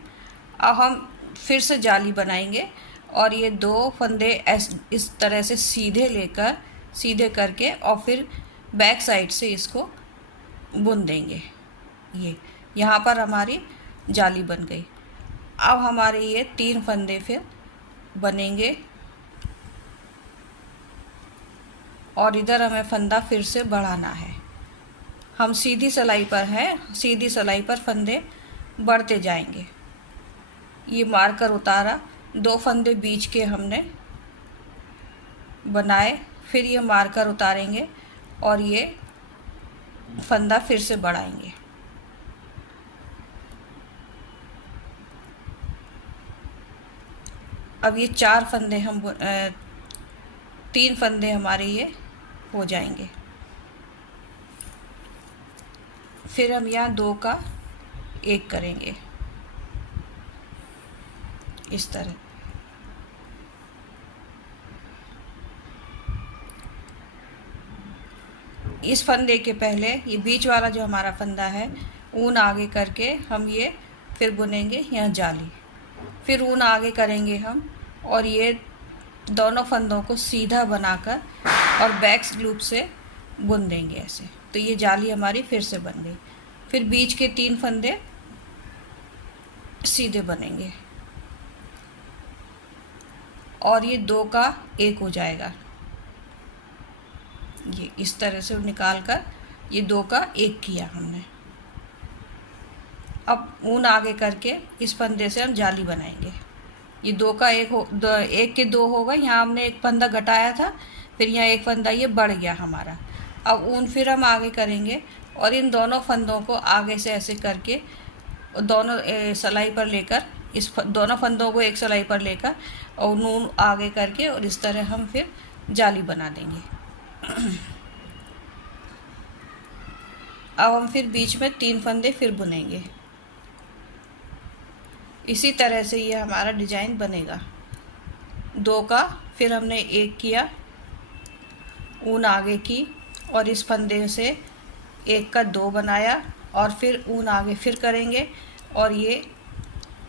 अब हम फिर से जाली बनाएंगे और ये 2 फंदे इस तरह से सीधे करके और फिर बैक साइड से इसको बुन देंगे। ये यहाँ पर हमारी जाली बन गई। अब हमारे ये 3 फंदे फिर बनेंगे और इधर हमें फंदा फिर से बढ़ाना है। हम सीधी सिलाई पर हैं, सीधी सिलाई पर फंदे बढ़ते जाएंगे। ये मारकर उतारा, 2 फंदे बीच के हमने बनाए, फिर ये मारकर उतारेंगे और ये फंदा फिर से बढ़ाएंगे। अब ये 4 फंदे हम 3 फंदे हमारे ये हो जाएंगे। फिर हम यहाँ 2 का 1 करेंगे इस तरह। इस फंदे के पहले ये बीच वाला जो हमारा फंदा है, ऊन आगे करके हम ये फिर बुनेंगे यहाँ जाली, फिर ऊन आगे करेंगे हम और ये दोनों फंदों को सीधा बनाकर और बैक लूप से बुन देंगे ऐसे। तो ये जाली हमारी फिर से बन गई। फिर बीच के 3 फंदे सीधे बनेंगे और ये 2 का 1 हो जाएगा। ये इस तरह से निकाल कर ये 2 का 1 किया हमने। अब ऊन आगे करके इस फंदे से हम जाली बनाएंगे। ये 2 का 1 के 2 होगा। यहाँ हमने एक फंदा घटाया था, फिर यहाँ एक फंदा ये बढ़ गया हमारा। अब ऊन फिर हम आगे करेंगे और इन दोनों फंदों को आगे से ऐसे करके दोनों सिलाई पर लेकर दोनों फंदों को एक सिलाई पर लेकर और ऊन आगे करके और इस तरह हम फिर जाली बना देंगे। अब हम फिर बीच में 3 फंदे फिर बुनेंगे। इसी तरह से ये हमारा डिजाइन बनेगा। 2 का फिर हमने 1 किया, ऊन आगे की और इस फंदे से 1 का 2 बनाया और फिर ऊन आगे फिर करेंगे और ये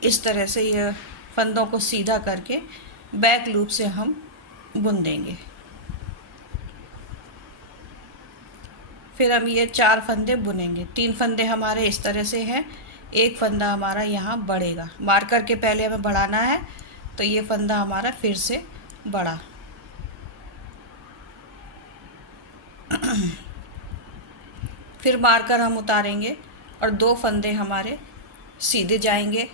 इस तरह से ये फंदों को सीधा करके बैक लूप से हम बुन देंगे। फिर हम ये 4 फंदे बुनेंगे। 3 फंदे हमारे इस तरह से हैं, एक फंदा हमारा यहाँ बढ़ेगा। मार्कर के पहले हमें बढ़ाना है, तो ये फंदा हमारा फिर से बढ़ा। फिर मार्कर हम उतारेंगे और 2 फंदे हमारे सीधे जाएंगे।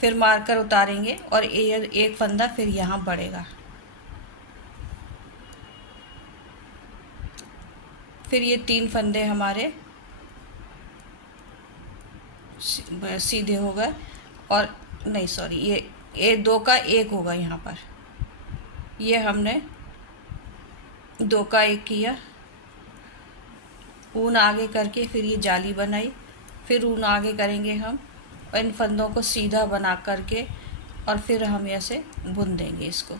फिर मार्कर उतारेंगे और एक फंदा फिर यहाँ बढ़ेगा। फिर ये 3 फंदे हमारे सीधे हो गए, और नहीं सॉरी, ये 2 का 1 होगा यहाँ पर। ये हमने 2 का 1 किया, ऊन आगे करके फिर ये जाली बनाई, फिर ऊन आगे करेंगे हम, और इन फंदों को सीधा बना करके और फिर हम ऐसे बुन देंगे इसको।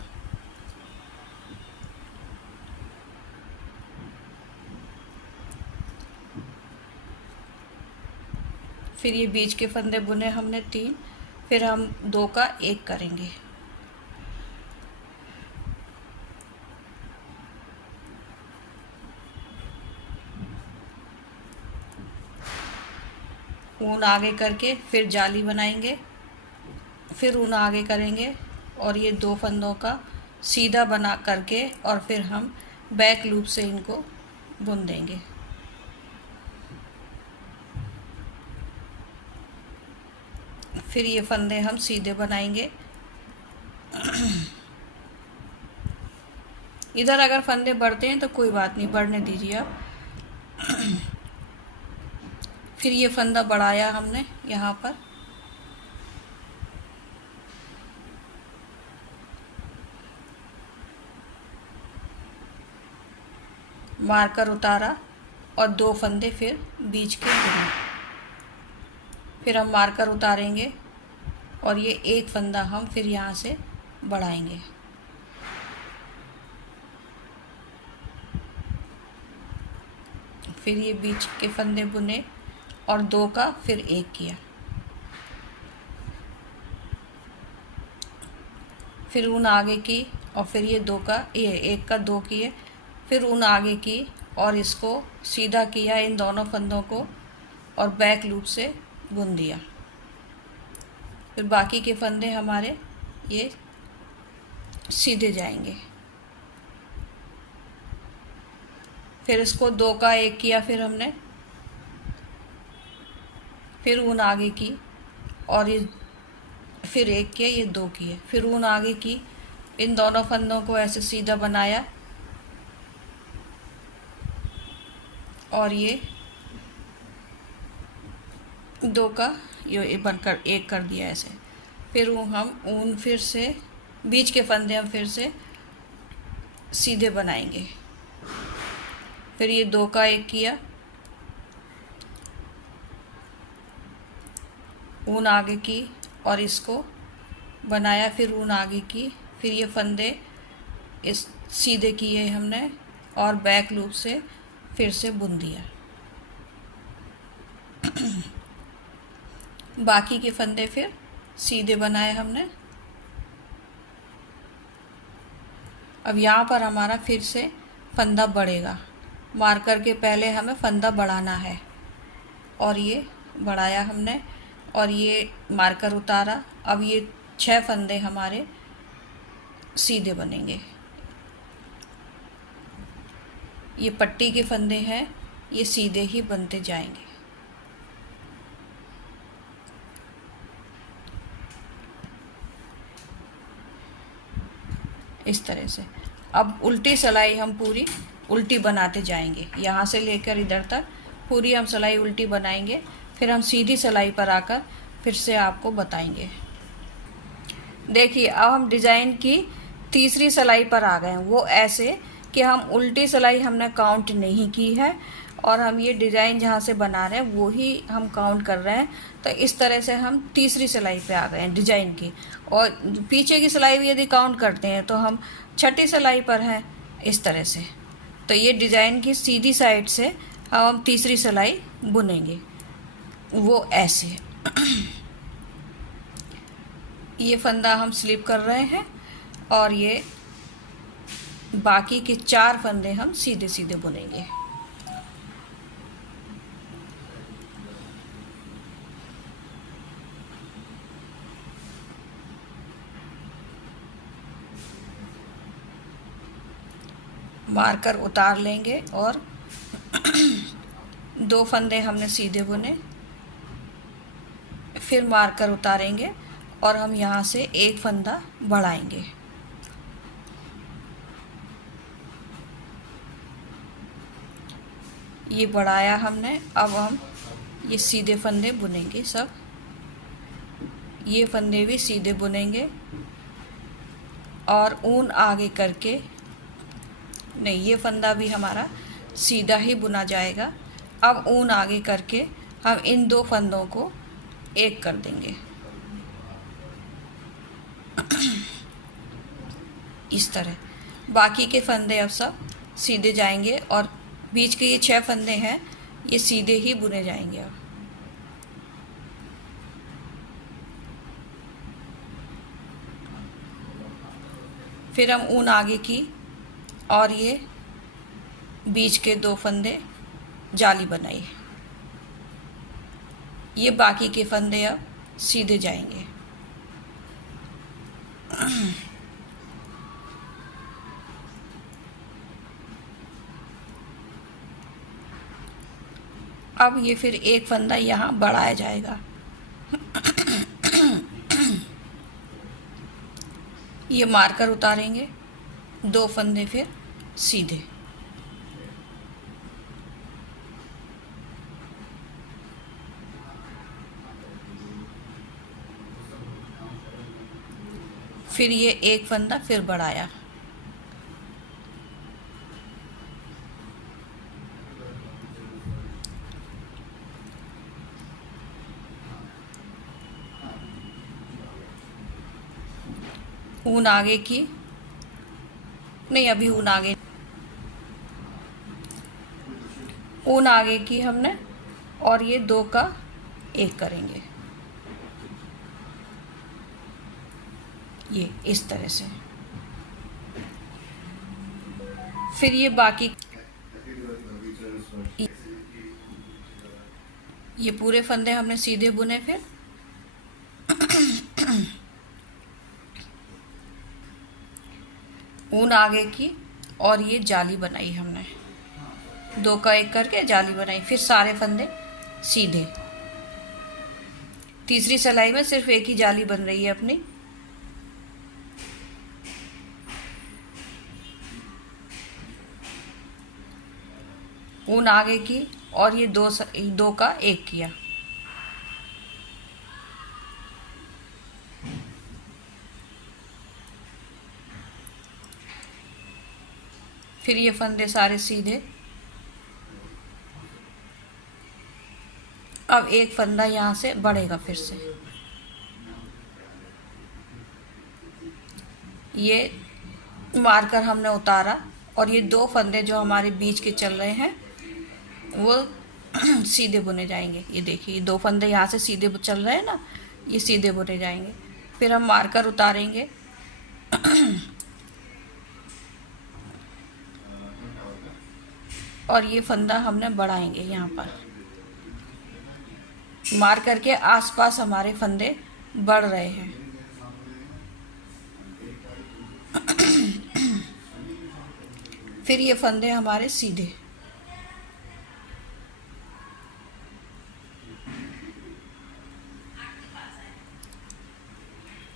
फिर ये बीच के फंदे बुने हमने 3, फिर हम 2 का 1 करेंगे। ऊन आगे करके फिर जाली बनाएंगे, फिर ऊन आगे करेंगे और ये 2 फंदों का सीधा बना करके और फिर हम बैक लूप से इनको बुन देंगे। फिर ये फंदे हम सीधे बनाएंगे। इधर अगर फंदे बढ़ते हैं तो कोई बात नहीं, बढ़ने दीजिए आप। फिर ये फंदा बढ़ाया हमने यहाँ पर, मार्कर उतारा और 2 फंदे फिर बीच के बुने। फिर हम मार्कर उतारेंगे और ये 1 फंदा हम फिर यहाँ से बढ़ाएंगे। फिर ये बीच के फंदे बुने और 2 का फिर 1 किया। फिर ऊन आगे की और फिर ये 1 का 2 किए, फिर ऊन आगे की और इसको सीधा किया इन दोनों फंदों को और बैक लूप से बुन दिया। फिर बाकी के फंदे हमारे ये सीधे जाएंगे। फिर इसको 2 का 1 किया, फिर हमने फिर ऊन आगे की और ये फिर 1 किया, ये 2 किए, फिर ऊन आगे की, इन दोनों फंदों को ऐसे सीधा बनाया और ये 2 का ये बनकर 1 कर दिया ऐसे। फिर हम ऊन फिर से बीच के फंदे हम फिर से सीधे बनाएंगे। फिर ये 2 का 1 किया, ऊन आगे की और इसको बनाया, फिर ऊन आगे की, फिर ये फंदे इस सीधे किए हमने और बैक लूप से फिर से बुन दिया। बाकी के फंदे फिर सीधे बनाए हमने। अब यहाँ पर हमारा फिर से फंदा बढ़ेगा। मार्कर के पहले हमें फंदा बढ़ाना है और ये बढ़ाया हमने और ये मार्कर उतारा। अब ये 6 फंदे हमारे सीधे बनेंगे। ये पट्टी के फंदे हैं, ये सीधे ही बनते जाएंगे। इस तरह से अब उल्टी सिलाई हम पूरी उल्टी बनाते जाएंगे। यहाँ से लेकर इधर तक पूरी हम सिलाई उल्टी बनाएंगे। फिर हम सीधी सिलाई पर आकर फिर से आपको बताएंगे। देखिए अब हम डिज़ाइन की तीसरी सिलाई पर आ गए हैं। वो ऐसे कि हम उल्टी सिलाई हमने काउंट नहीं की है और हम ये डिज़ाइन जहाँ से बना रहे हैं वो ही हम काउंट कर रहे हैं। तो इस तरह से हम तीसरी सिलाई पे आ गए हैं डिज़ाइन की। और पीछे की सिलाई भी यदि काउंट करते हैं तो हम छठी सिलाई पर हैं इस तरह से। तो ये डिज़ाइन की सीधी साइड से हम तीसरी सिलाई बुनेंगे, वो ऐसे। ये फंदा हम स्लिप कर रहे हैं और ये बाकी के 4 फंदे हम सीधे सीधे बुनेंगे। मार्कर उतार लेंगे और 2 फंदे हमने सीधे बुने, फिर मार्कर उतारेंगे और हम यहाँ से एक फंदा बढ़ाएंगे। ये बढ़ाया हमने। अब हम ये सीधे फंदे बुनेंगे सब, ये फंदे भी सीधे बुनेंगे और ऊन आगे करके, नहीं ये फंदा भी हमारा सीधा ही बुना जाएगा। अब ऊन आगे करके हम इन 2 फंदों को एक कर देंगे इस तरह। बाकी के फंदे अब सब सीधे जाएंगे और बीच के ये 6 फंदे हैं ये सीधे ही बुने जाएंगे। अब फिर हम ऊन आगे की और ये बीच के 2 फंदे जाली बनाई। ये बाकी के फंदे अब सीधे जाएंगे। अब ये फिर एक फंदा यहाँ बढ़ाया जाएगा। ये मार्कर उतारेंगे, 2 फंदे फिर सीधे। फिर ये एक फंदा फिर बढ़ाया। ऊन आगे की, नहीं अभी ऊन आगे की हमने, और ये 2 का 1 करेंगे, ये इस तरह से। फिर ये बाकी ये पूरे फंदे हमने सीधे बुने। फिर ऊन आगे की और ये जाली बनाई हमने, 2 का 1 करके जाली बनाई। फिर सारे फंदे सीधे। तीसरी सिलाई में सिर्फ एक ही जाली बन रही है अपनी। ऊन आगे की और ये 2 का 1 किया। फिर ये फंदे सारे सीधे। अब एक फंदा यहाँ से बढ़ेगा फिर से। ये मार्कर हमने उतारा और ये 2 फंदे जो हमारे बीच के चल रहे हैं वो सीधे बुने जाएंगे। ये देखिए, ये 2 फंदे यहाँ से सीधे चल रहे हैं ना, ये सीधे बुने जाएंगे। फिर हम मार्कर उतारेंगे और ये फंदा हमने बढ़ाएंगे। यहाँ पर मार्कर के आसपास हमारे फंदे बढ़ रहे हैं। फिर ये फंदे हमारे सीधे।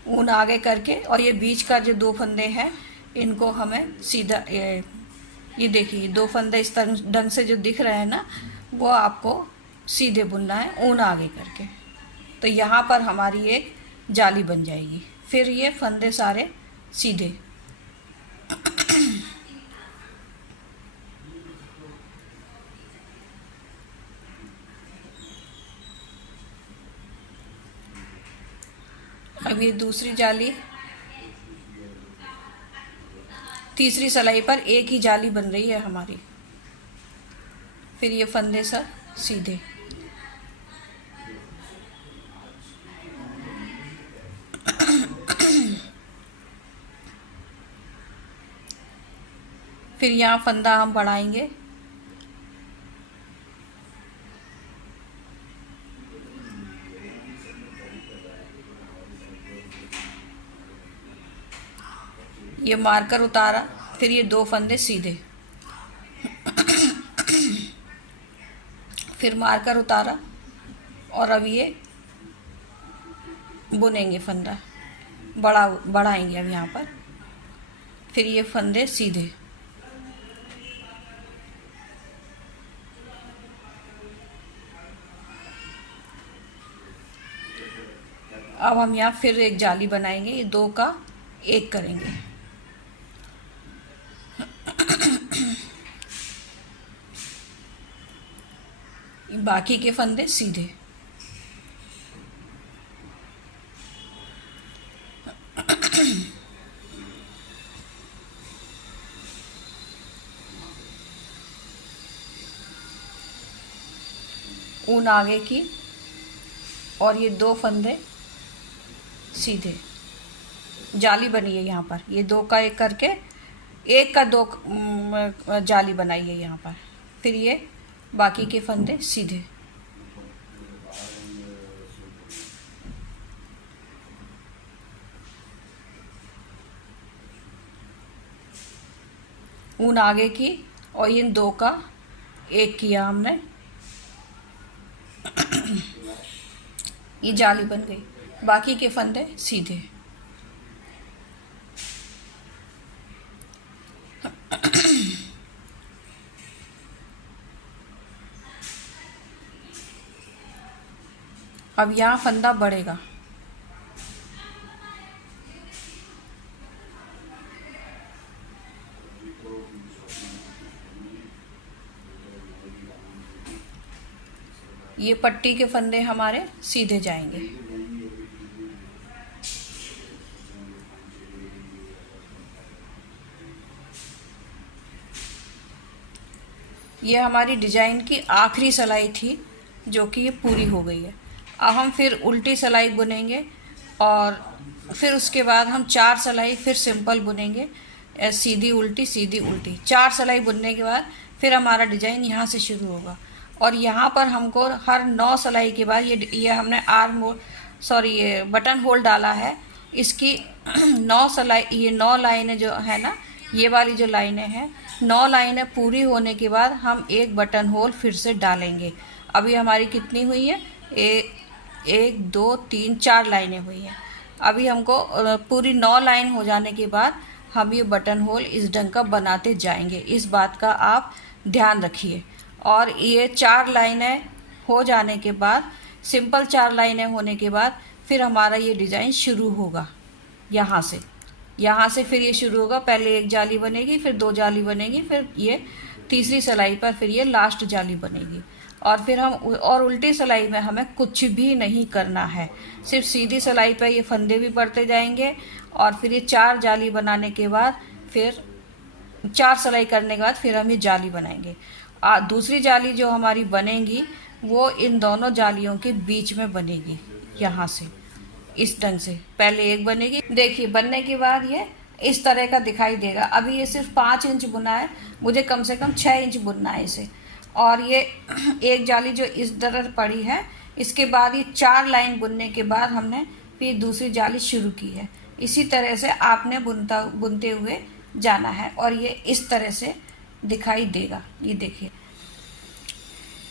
ऊन आगे करके और ये बीच का जो 2 फंदे हैं इनको हमें सीधा, ये देखिए 2 फंदे इस ढंग से जो दिख रहे हैं ना, वो आपको सीधे बुनना है ऊन आगे करके। तो यहाँ पर हमारी एक जाली बन जाएगी। फिर ये फंदे सारे सीधे। अब ये दूसरी जाली, तीसरी सिलाई पर एक ही जाली बन रही है हमारी। फिर ये फंदे सब सीधे। फिर यहाँ फंदा हम बढ़ाएंगे। ये मार्कर उतारा, फिर ये 2 फंदे सीधे। फिर मार्कर उतारा और अब ये बुनेंगे फंदा, बढ़ाएंगे अब यहाँ पर, फिर ये फंदे सीधे। अब हम यहाँ फिर एक जाली बनाएंगे, ये 2 का 1 करेंगे। बाकी के फंदे सीधे। ऊन आगे की और ये 2 फंदे सीधे, जाली बनी है यहाँ पर, ये 2 का 1 करके 1 का 2 जाली बनाई है यहाँ पर, फिर ये बाकी के फंदे सीधे। ऊन आगे की और इन 2 का 1 किया हमने, ये जाली बन गई, बाकी के फंदे सीधे। अब यहाँ फंदा बढ़ेगा, ये पट्टी के फंदे हमारे सीधे जाएंगे। ये हमारी डिजाइन की आखिरी सिलाई थी जो कि ये पूरी हो गई है। अब हम फिर उल्टी सिलाई बुनेंगे और फिर उसके बाद हम 4 सिलाई फिर सिंपल बुनेंगे, सीधी उल्टी सीधी उल्टी। 4 सिलाई बुनने के बाद फिर हमारा डिजाइन यहाँ से शुरू होगा और यहाँ पर हमको हर 9 सिलाई के बाद ये हमने ये बटन होल डाला है, इसकी 9 सिलाई, ये 9 लाइनें जो है ना, ये वाली जो लाइनें हैं, 9 लाइनें पूरी होने के बाद हम एक बटन होल फिर से डालेंगे। अभी हमारी कितनी हुई है, 1 2 3 4 लाइनें हुई हैं। अभी हमको पूरी 9 लाइन हो जाने के बाद हम ये बटन होल इस ढंग का बनाते जाएंगे, इस बात का आप ध्यान रखिए। और ये 4 लाइनें हो जाने के बाद, सिंपल 4 लाइनें होने के बाद फिर हमारा ये डिज़ाइन शुरू होगा। यहाँ से फिर ये शुरू होगा, पहले एक जाली बनेगी, फिर 2 जाली बनेगी, फिर ये तीसरी सिलाई पर फिर ये लास्ट जाली बनेगी। और फिर और उल्टी सिलाई में हमें कुछ भी नहीं करना है, सिर्फ सीधी सिलाई पर ये फंदे भी बढ़ते जाएंगे और फिर ये 4 जाली बनाने के बाद, फिर 4 सिलाई करने के बाद फिर हम ये जाली बनाएंगे। दूसरी जाली जो हमारी बनेगी वो इन दोनों जालियों के बीच में बनेगी, यहाँ से इस ढंग से पहले एक बनेगी। देखिए बनने के बाद ये इस तरह का दिखाई देगा। अभी ये सिर्फ 5 इंच बुना है, मुझे कम से कम 6 इंच बुनना है इसे। और ये एक जाली जो इस तरह पड़ी है, इसके बाद ये 4 लाइन बुनने के बाद हमने फिर दूसरी जाली शुरू की है। इसी तरह से आपने बुनते हुए जाना है और ये इस तरह से दिखाई देगा। ये देखिए,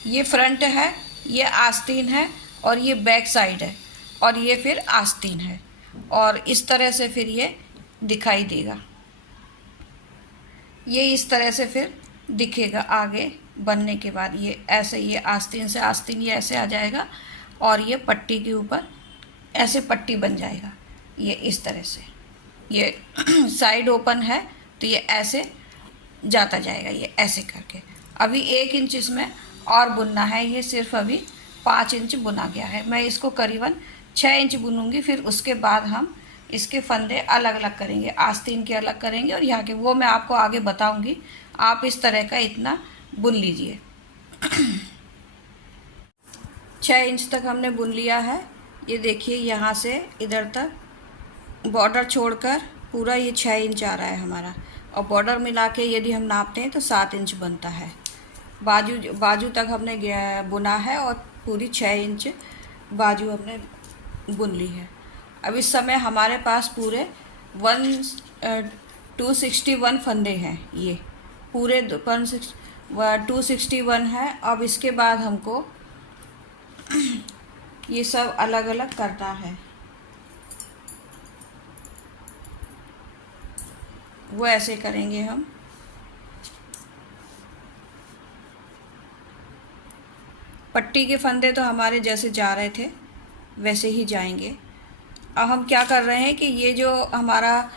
ये फ्रंट है, ये आस्तीन है और ये बैक साइड है और ये फिर आस्तीन है और इस तरह से फिर ये दिखाई देगा। ये इस तरह से फिर दिखेगा आगे बनने के बाद। ये ऐसे, ये आस्तीन से आस्तीन ये ऐसे आ जाएगा और ये पट्टी के ऊपर ऐसे पट्टी बन जाएगा। ये इस तरह से, ये साइड ओपन है तो ये ऐसे जाता जाएगा, ये ऐसे करके। अभी 1 इंच इसमें और बुनना है, ये सिर्फ अभी 5 इंच बुना गया है। मैं इसको करीबन 6 इंच बुनूंगी, फिर उसके बाद हम इसके फंदे अलग अलग करेंगे, आस्तीन के अलग करेंगे और यहाँ के, वो मैं आपको आगे बताऊंगी। आप इस तरह का इतना बुन लीजिए। 6 इंच तक हमने बुन लिया है। ये देखिए यहाँ से इधर तक बॉर्डर छोड़कर पूरा ये 6 इंच आ रहा है हमारा, और बॉर्डर मिला के यदि हम नापते हैं तो 7 इंच बनता है। बाजू तक हमने बुना है और पूरी 6 इंच बाजू हमने बुन ली है। अब इस समय हमारे पास पूरे 261 फंदे हैं। ये पूरे वह 261 है। अब इसके बाद हमको ये सब अलग अलग करना है। वो ऐसे करेंगे हम। पट्टी के फंदे तो हमारे जैसे जा रहे थे वैसे ही जाएंगे। अब हम क्या कर रहे हैं कि ये जो हमारा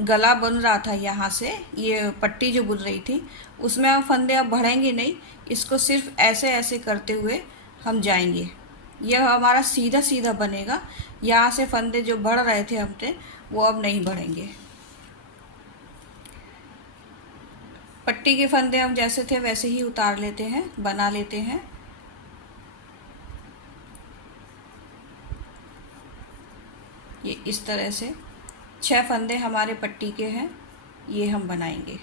गला बन रहा था यहाँ से, ये पट्टी जो बुन रही थी, उसमें हम फंदे अब बढ़ेंगे नहीं, इसको सिर्फ ऐसे ऐसे करते हुए हम जाएंगे। यह हमारा सीधा सीधा बनेगा। यहाँ से फंदे जो बढ़ रहे थे हमने, वो अब नहीं बढ़ेंगे। पट्टी के फंदे हम जैसे थे वैसे ही उतार लेते हैं, बना लेते हैं। ये इस तरह से 6 फंदे हमारे पट्टी के हैं, ये हम बनाएंगे।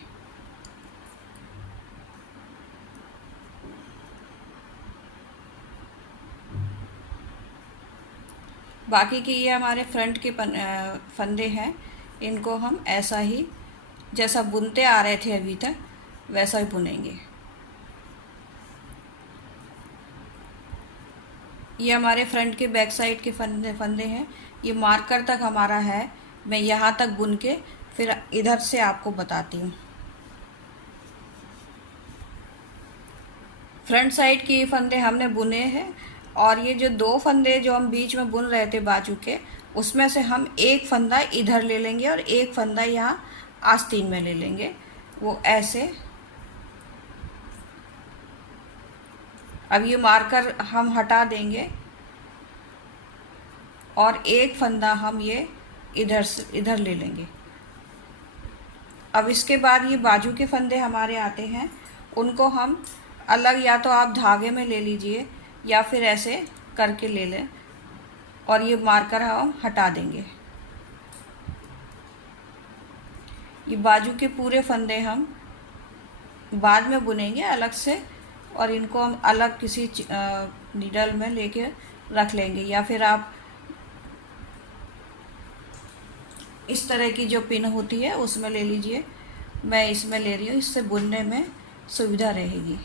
बाकी के ये हमारे फ्रंट के फंदे हैं, इनको हम ऐसा ही जैसा बुनते आ रहे थे अभी तक वैसा ही बुनेंगे। ये हमारे फ्रंट के बैक साइड के फंदे हैं। ये मार्कर तक हमारा है। मैं यहाँ तक बुन के फिर इधर से आपको बताती हूँ। फ्रंट साइड के फंदे हमने बुने हैं, और ये जो 2 फंदे जो हम बीच में बुन रहे थे बाजू के, उसमें से हम एक फंदा इधर ले लेंगे और एक फंदा यहाँ आस्तीन में ले लेंगे। वो ऐसे। अब ये मार्कर हम हटा देंगे और एक फंदा हम ये इधर से इधर ले लेंगे। अब इसके बाद ये बाजू के फंदे हमारे आते हैं, उनको हम अलग, या तो आप धागे में ले लीजिए या फिर ऐसे करके ले लें, और ये मार्कर हम हटा देंगे। ये बाजू के पूरे फंदे हम बाद में बुनेंगे अलग से, और इनको हम अलग किसी नीडल में लेके रख लेंगे, या फिर आप इस तरह की जो पिन होती है उसमें ले लीजिए। मैं इसमें ले रही हूँ, इससे बुनने में सुविधा रहेगी।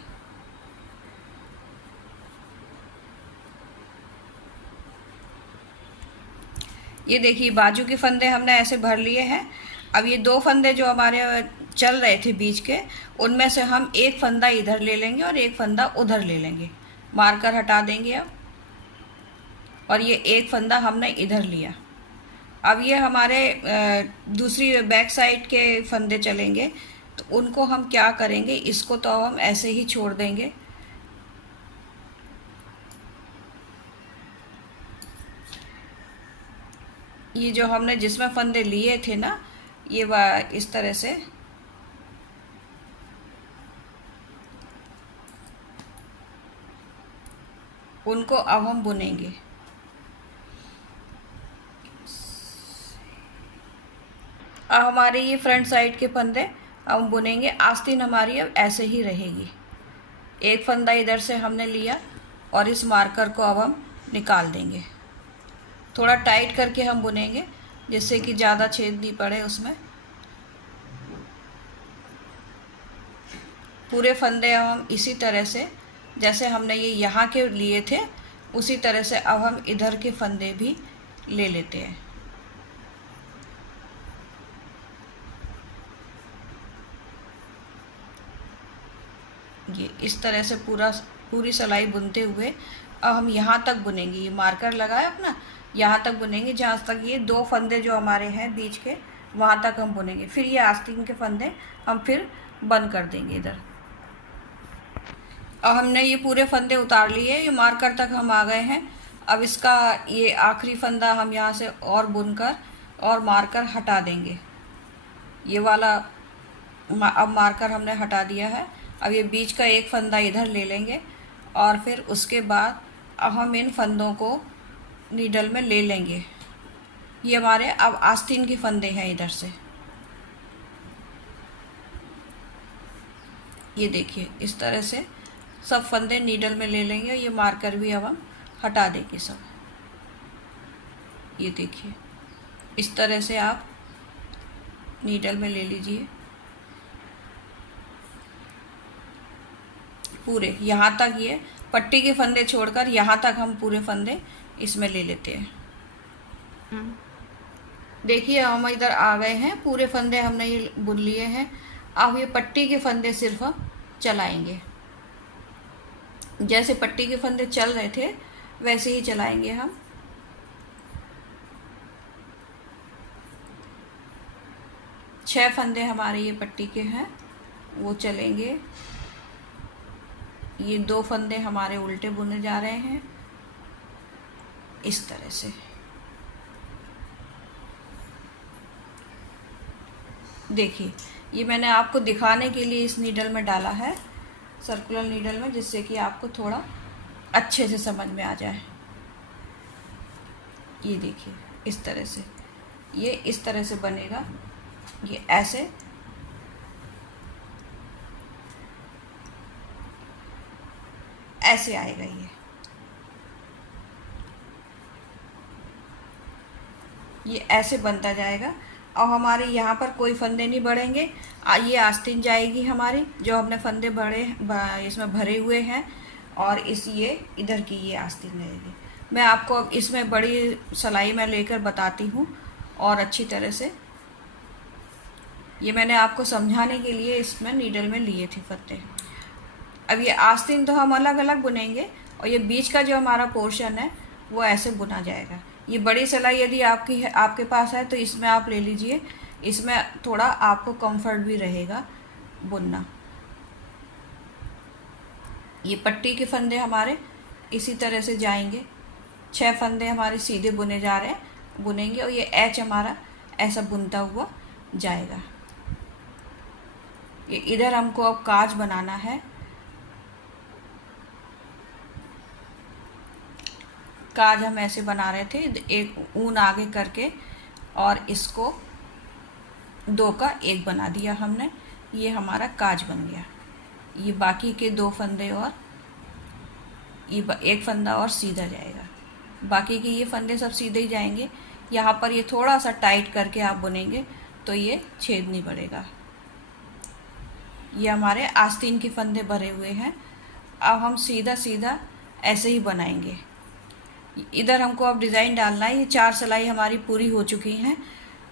ये देखिए बाजू के फंदे हमने ऐसे भर लिए हैं। अब ये 2 फंदे जो हमारे चल रहे थे बीच के, उनमें से हम एक फंदा इधर ले लेंगे और एक फंदा उधर ले लेंगे। मार्कर हटा देंगे अब, और ये एक फंदा हमने इधर लिया। अब ये हमारे दूसरी बैक साइड के फंदे चलेंगे, तो उनको हम क्या करेंगे, इसको तो हम ऐसे ही छोड़ देंगे। ये जो हमने जिसमें फंदे लिए थे ना, ये इस तरह से उनको अब हम बुनेंगे। अब हमारे ये फ्रंट साइड के फंदे अब हम बुनेंगे। आस्तीन हमारी अब ऐसे ही रहेगी। एक फंदा इधर से हमने लिया और इस मार्कर को अब हम निकाल देंगे। थोड़ा टाइट करके हम बुनेंगे, जिससे कि ज़्यादा छेद नहीं पड़े उसमें। पूरे फंदे हम इसी तरह से, जैसे हमने ये यहाँ के लिए थे, उसी तरह से अब हम इधर के फंदे भी ले लेते हैं। ये इस तरह से पूरी सिलाई बुनते हुए अब हम यहाँ तक बुनेंगे। ये मार्कर लगाए अपना, यहाँ तक बुनेंगे जहाँ तक ये 2 फंदे जो हमारे हैं बीच के, वहाँ तक हम बुनेंगे। फिर ये आस्तीन के फंदे हम फिर बंद कर देंगे इधर। अब हमने ये पूरे फंदे उतार लिए, ये मार्कर तक हम आ गए हैं। अब इसका ये आखिरी फंदा हम यहाँ से और बुनकर और मार्कर हटा देंगे। ये वाला अब मार्कर हमने हटा दिया है। अब ये बीच का एक फंदा इधर ले लेंगे, और फिर उसके बाद अब हम इन फंदों को नीडल में ले लेंगे। ये हमारे अब आस्तीन के फंदे हैं इधर से। ये देखिए इस तरह से सब फंदे नीडल में ले लेंगे, और ये मार्कर भी अब हम हटा देंगे सब। ये देखिए इस तरह से आप नीडल में ले लीजिए। पूरे यहाँ तक, ये पट्टी के फंदे छोड़कर यहाँ तक हम पूरे फंदे इसमें ले लेते हैं। देखिए हम इधर आ गए हैं, पूरे फंदे हमने ये बुन लिए हैं। अब ये पट्टी के फंदे सिर्फ हम चलाएंगे, जैसे पट्टी के फंदे चल रहे थे वैसे ही चलाएंगे हम। छह फंदे हमारे ये पट्टी के हैं वो चलेंगे। ये 2 फंदे हमारे उल्टे बुने जा रहे हैं इस तरह से। देखिए ये मैंने आपको दिखाने के लिए इस नीडल में डाला है, सर्कुलर नीडल में, जिससे कि आपको थोड़ा अच्छे से समझ में आ जाए। ये देखिए इस तरह से, ये इस तरह से बनेगा। ये ऐसे ऐसे आएगा। ये ऐसे बनता जाएगा। और हमारे यहाँ पर कोई फंदे नहीं बढ़ेंगे। ये आस्तीन जाएगी हमारी, जो हमने फंदे इसमें भरे हुए हैं, और ये इधर की ये आस्तीन रहेगी। मैं आपको अब इसमें बड़ी सिलाई में लेकर बताती हूँ और अच्छी तरह से। ये मैंने आपको समझाने के लिए इसमें नीडल में लिए थे फंदे। अब ये आस्तीन तो हम अलग अलग बुनेंगे, और ये बीच का जो हमारा पोर्शन है वो ऐसे बुना जाएगा। ये बड़ी सिलाई यदि आपके पास है तो इसमें आप ले लीजिए, इसमें थोड़ा आपको कंफर्ट भी रहेगा बुनना। ये पट्टी के फंदे हमारे इसी तरह से जाएंगे। 6 फंदे हमारे सीधे बुने जा रहे हैं, बुनेंगे, और ये एच हमारा ऐसा बुनता हुआ जाएगा। ये इधर हमको अब काज बनाना है। काज हम ऐसे बना रहे थे, एक ऊन आगे करके, और इसको 2 का 1 बना दिया हमने। ये हमारा काज बन गया। ये बाकी के 2 फंदे और ये 1 फंदा और सीधा जाएगा। बाकी के ये फंदे सब सीधे ही जाएंगे। यहाँ पर ये थोड़ा सा टाइट करके आप बुनेंगे तो ये छेद नहीं पड़ेगा। ये हमारे आस्तीन के फंदे भरे हुए हैं। अब हम सीधा सीधा ऐसे ही बनाएंगे। इधर हमको अब डिज़ाइन डालना है। ये 4 सिलाई हमारी पूरी हो चुकी हैं।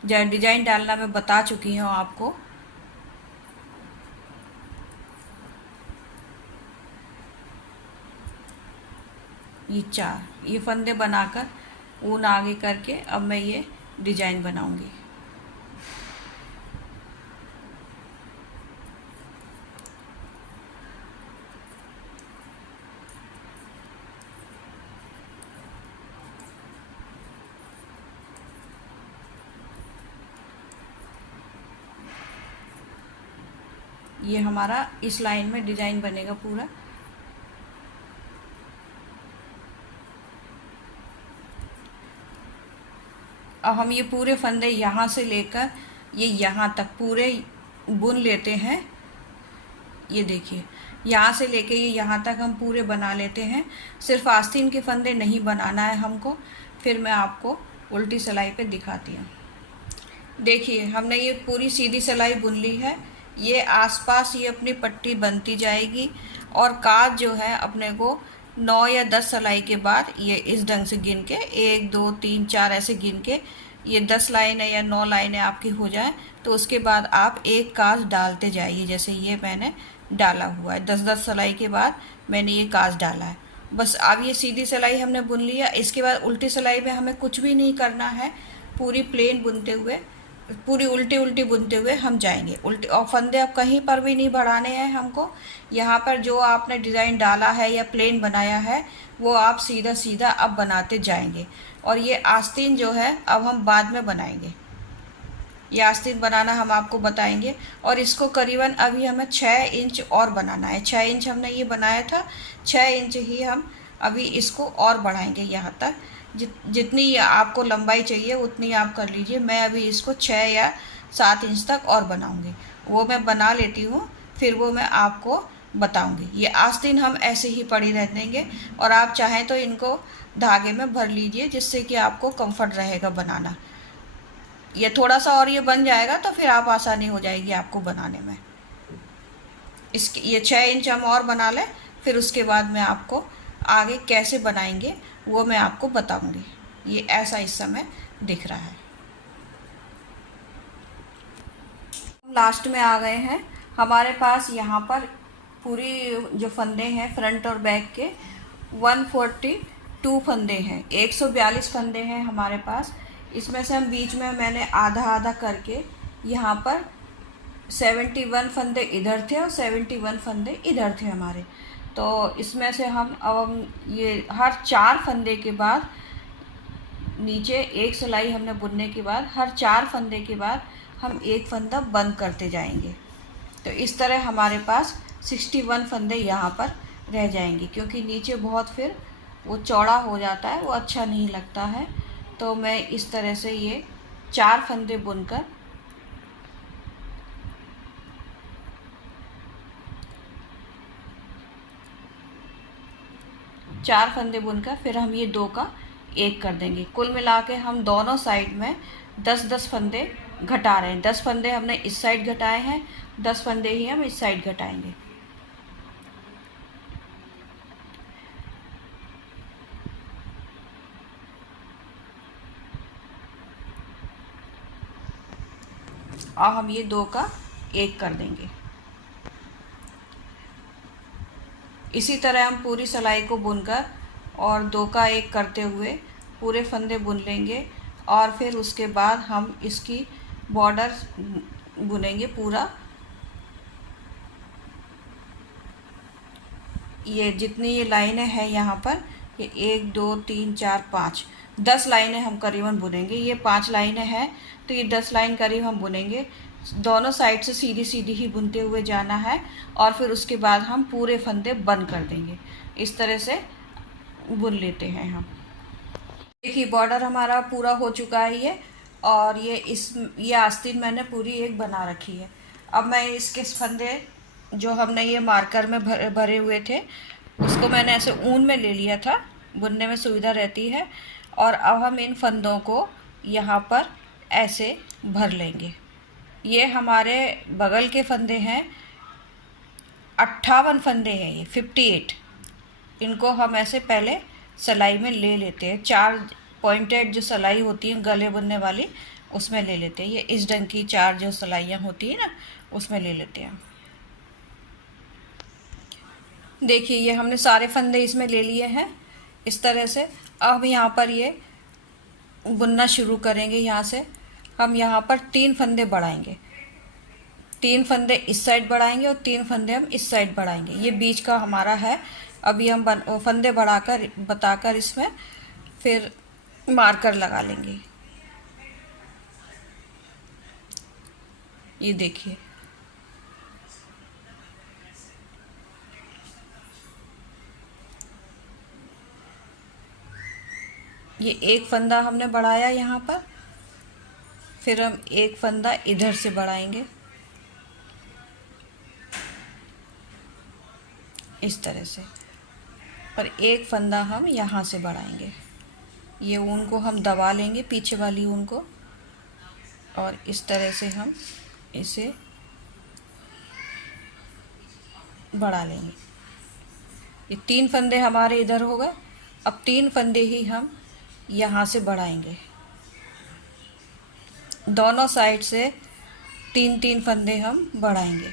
डिज़ाइन डालना मैं बता चुकी हूँ आपको। ये 4 ये फंदे बनाकर ऊन आगे करके अब मैं ये डिज़ाइन बनाऊंगी। ये हमारा इस लाइन में डिज़ाइन बनेगा पूरा। अब हम ये पूरे फंदे यहाँ से लेकर ये यहाँ तक पूरे बुन लेते हैं। ये देखिए यहाँ से लेके ये यहाँ तक हम पूरे बना लेते हैं। सिर्फ आस्तीन के फंदे नहीं बनाना है हमको। फिर मैं आपको उल्टी सिलाई पे दिखाती हूँ। देखिए हमने ये पूरी सीधी सिलाई बुन ली है। ये आसपास ये अपनी पट्टी बनती जाएगी, और काज जो है अपने को 9 या 10 सिलाई के बाद ये इस ढंग से गिन के 1 2 3 4 ऐसे गिन के ये 10 लाइनें या 9 लाइनें आपकी हो जाए तो उसके बाद आप एक काज डालते जाइए। जैसे ये मैंने डाला हुआ है, 10-10 सिलाई के बाद मैंने ये काज डाला है। बस अब ये सीधी सिलाई हमने बुन लिया। इसके बाद उल्टी सिलाई में हमें कुछ भी नहीं करना है। पूरी प्लेन बुनते हुए, पूरी उल्टी उल्टी बुनते हुए हम जाएंगे। उल्टी और फंदे अब कहीं पर भी नहीं बढ़ाने हैं हमको। यहाँ पर जो आपने डिज़ाइन डाला है या प्लेन बनाया है वो आप सीधा सीधा अब बनाते जाएंगे। और ये आस्तीन जो है अब हम बाद में बनाएंगे। ये आस्तीन बनाना हम आपको बताएंगे। और इसको करीबन अभी हमें 6 इंच और बनाना है। 6 इंच हमने ये बनाया था, 6 इंच ही हम अभी इसको और बढ़ाएंगे यहाँ तक। जितनी आपको लंबाई चाहिए उतनी आप कर लीजिए। मैं अभी इसको 6 या 7 इंच तक और बनाऊंगी। वो मैं बना लेती हूँ, फिर वो मैं आपको बताऊंगी। ये आस्तीन हम ऐसे ही पड़ी रह देंगे, और आप चाहें तो इनको धागे में भर लीजिए, जिससे कि आपको कंफर्ट रहेगा बनाना। ये थोड़ा सा और ये बन जाएगा तो फिर आप आसानी हो जाएगी आपको बनाने में। इसके ये 6 इंच हम और बना लें, फिर उसके बाद मैं आपको आगे कैसे बनाएंगे वो मैं आपको बताऊंगी। ये ऐसा इस समय दिख रहा है। लास्ट में आ गए हैं। हमारे पास यहाँ पर पूरी जो फंदे हैं फ्रंट और बैक के 142 फंदे हैं, 142 फंदे हैं हमारे पास। इसमें से हम बीच में मैंने आधा आधा करके यहाँ पर 71 फंदे इधर थे और 71 फंदे इधर थे हमारे। तो इसमें से हम ये हर 4 फंदे के बाद नीचे एक सिलाई हमने बुनने के बाद हर 4 फंदे के बाद हम एक फंदा बंद करते जाएंगे। तो इस तरह हमारे पास 61 फंदे यहाँ पर रह जाएंगे, क्योंकि नीचे बहुत फिर वो चौड़ा हो जाता है, वो अच्छा नहीं लगता है। तो मैं इस तरह से ये 4 फंदे बुनकर फिर हम ये 2 का 1 कर देंगे। कुल मिला के हम दोनों साइड में 10-10 फंदे घटा रहे हैं। 10 फंदे हमने इस साइड घटाए हैं, 10 फंदे ही हम इस साइड घटाएंगे। और हम ये 2 का 1 कर देंगे। इसी तरह हम पूरी सिलाई को बुनकर और 2 का 1 करते हुए पूरे फंदे बुन लेंगे, और फिर उसके बाद हम इसकी बॉर्डर बुनेंगे पूरा। ये जितनी ये लाइनें हैं यहाँ पर, ये 1 2 3 4 5 10 लाइनें हम करीबन बुनेंगे। ये 5 लाइनें हैं तो ये 10 लाइन करीब हम बुनेंगे। दोनों साइड से सीधी सीधी ही बुनते हुए जाना है, और फिर उसके बाद हम पूरे फंदे बंद कर देंगे। इस तरह से बुन लेते हैं हम। देखिए बॉर्डर हमारा पूरा हो चुका है ये, और ये आस्तीन मैंने पूरी एक बना रखी है। अब मैं इसके फंदे जो हमने ये मार्कर में भरे हुए थे, उसको मैंने ऐसे ऊन में ले लिया था, बुनने में सुविधा रहती है। और अब हम इन फंदों को यहाँ पर ऐसे भर लेंगे। ये हमारे बगल के फंदे हैं, 58 फंदे हैं ये, 58। इनको हम ऐसे पहले सिलाई में ले लेते हैं। 4 पॉइंटेड जो सिलाई होती है गले बुनने वाली, उसमें ले लेते हैं। ये इस ढंग की 4 जो सिलाइयाँ होती है ना, उसमें ले लेते हैं। देखिए ये हमने सारे फंदे इसमें ले लिए हैं इस तरह से। अब हम यहाँ पर ये बुनना शुरू करेंगे। यहाँ से हम यहाँ पर 3 फंदे बढ़ाएंगे, 3 फंदे इस साइड बढ़ाएंगे और 3 फंदे हम इस साइड बढ़ाएंगे। ये बीच का हमारा है। अभी हम फंदे बढ़ाकर बताकर इसमें फिर मार्कर लगा लेंगे। ये देखिए ये एक फंदा हमने बढ़ाया यहाँ पर, फिर हम एक फंदा इधर से बढ़ाएंगे इस तरह से, और एक फंदा हम यहाँ से बढ़ाएंगे। ये ऊन को हम दबा लेंगे, पीछे वाली ऊन को, और इस तरह से हम इसे बढ़ा लेंगे। ये 3 फंदे हमारे इधर हो गए। अब 3 फंदे ही हम यहाँ से बढ़ाएंगे, दोनों साइड से 3-3 फंदे हम बढ़ाएंगे।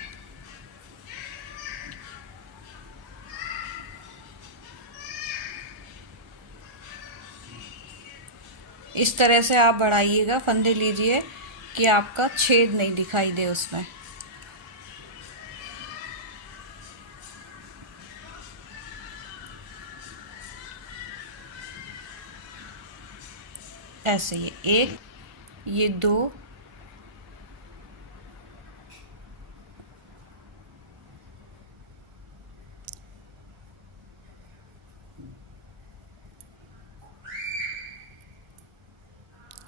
इस तरह से आप बढ़ाइएगा, फंदे लीजिए कि आपका छेद नहीं दिखाई दे उसमें। ऐसे ये 1, ये 2,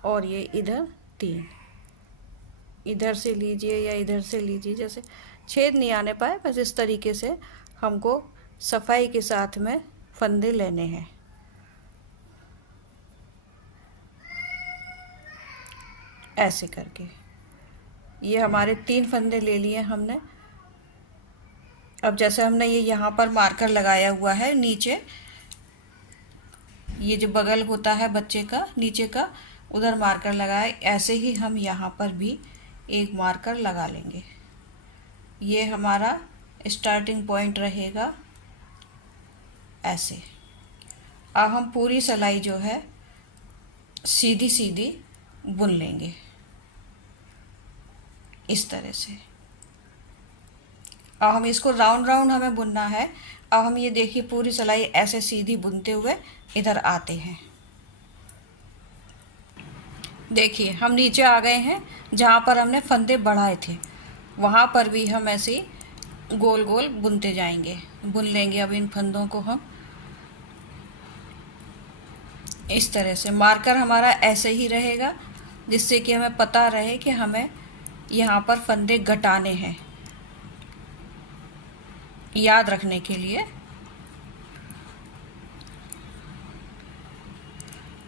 और ये इधर 3। इधर से लीजिए या इधर से लीजिए, जैसे छेद नहीं आने पाए, बस इस तरीके से हमको सफाई के साथ में फंदे लेने हैं। ऐसे करके ये हमारे 3 फंदे ले लिए हमने। अब जैसे हमने ये यहाँ पर मार्कर लगाया हुआ है नीचे, ये जो बगल होता है बच्चे का नीचे का, उधर मार्कर लगाए, ऐसे ही हम यहाँ पर भी एक मार्कर लगा लेंगे। ये हमारा स्टार्टिंग पॉइंट रहेगा ऐसे। अब हम पूरी सिलाई जो है सीधी सीधी बुन लेंगे इस तरह से। अब हम इसको राउंड राउंड हमें बुनना है। अब हम ये देखिए पूरी सिलाई ऐसे सीधी बुनते हुए इधर आते हैं। देखिए हम नीचे आ गए हैं, जहाँ पर हमने फंदे बढ़ाए थे वहाँ पर भी हम ऐसे ही गोल गोल बुनते जाएंगे, बुन लेंगे। अब इन फंदों को हम इस तरह से, मार्कर हमारा ऐसे ही रहेगा जिससे कि हमें पता रहे कि हमें यहाँ पर फंदे घटाने हैं, याद रखने के लिए।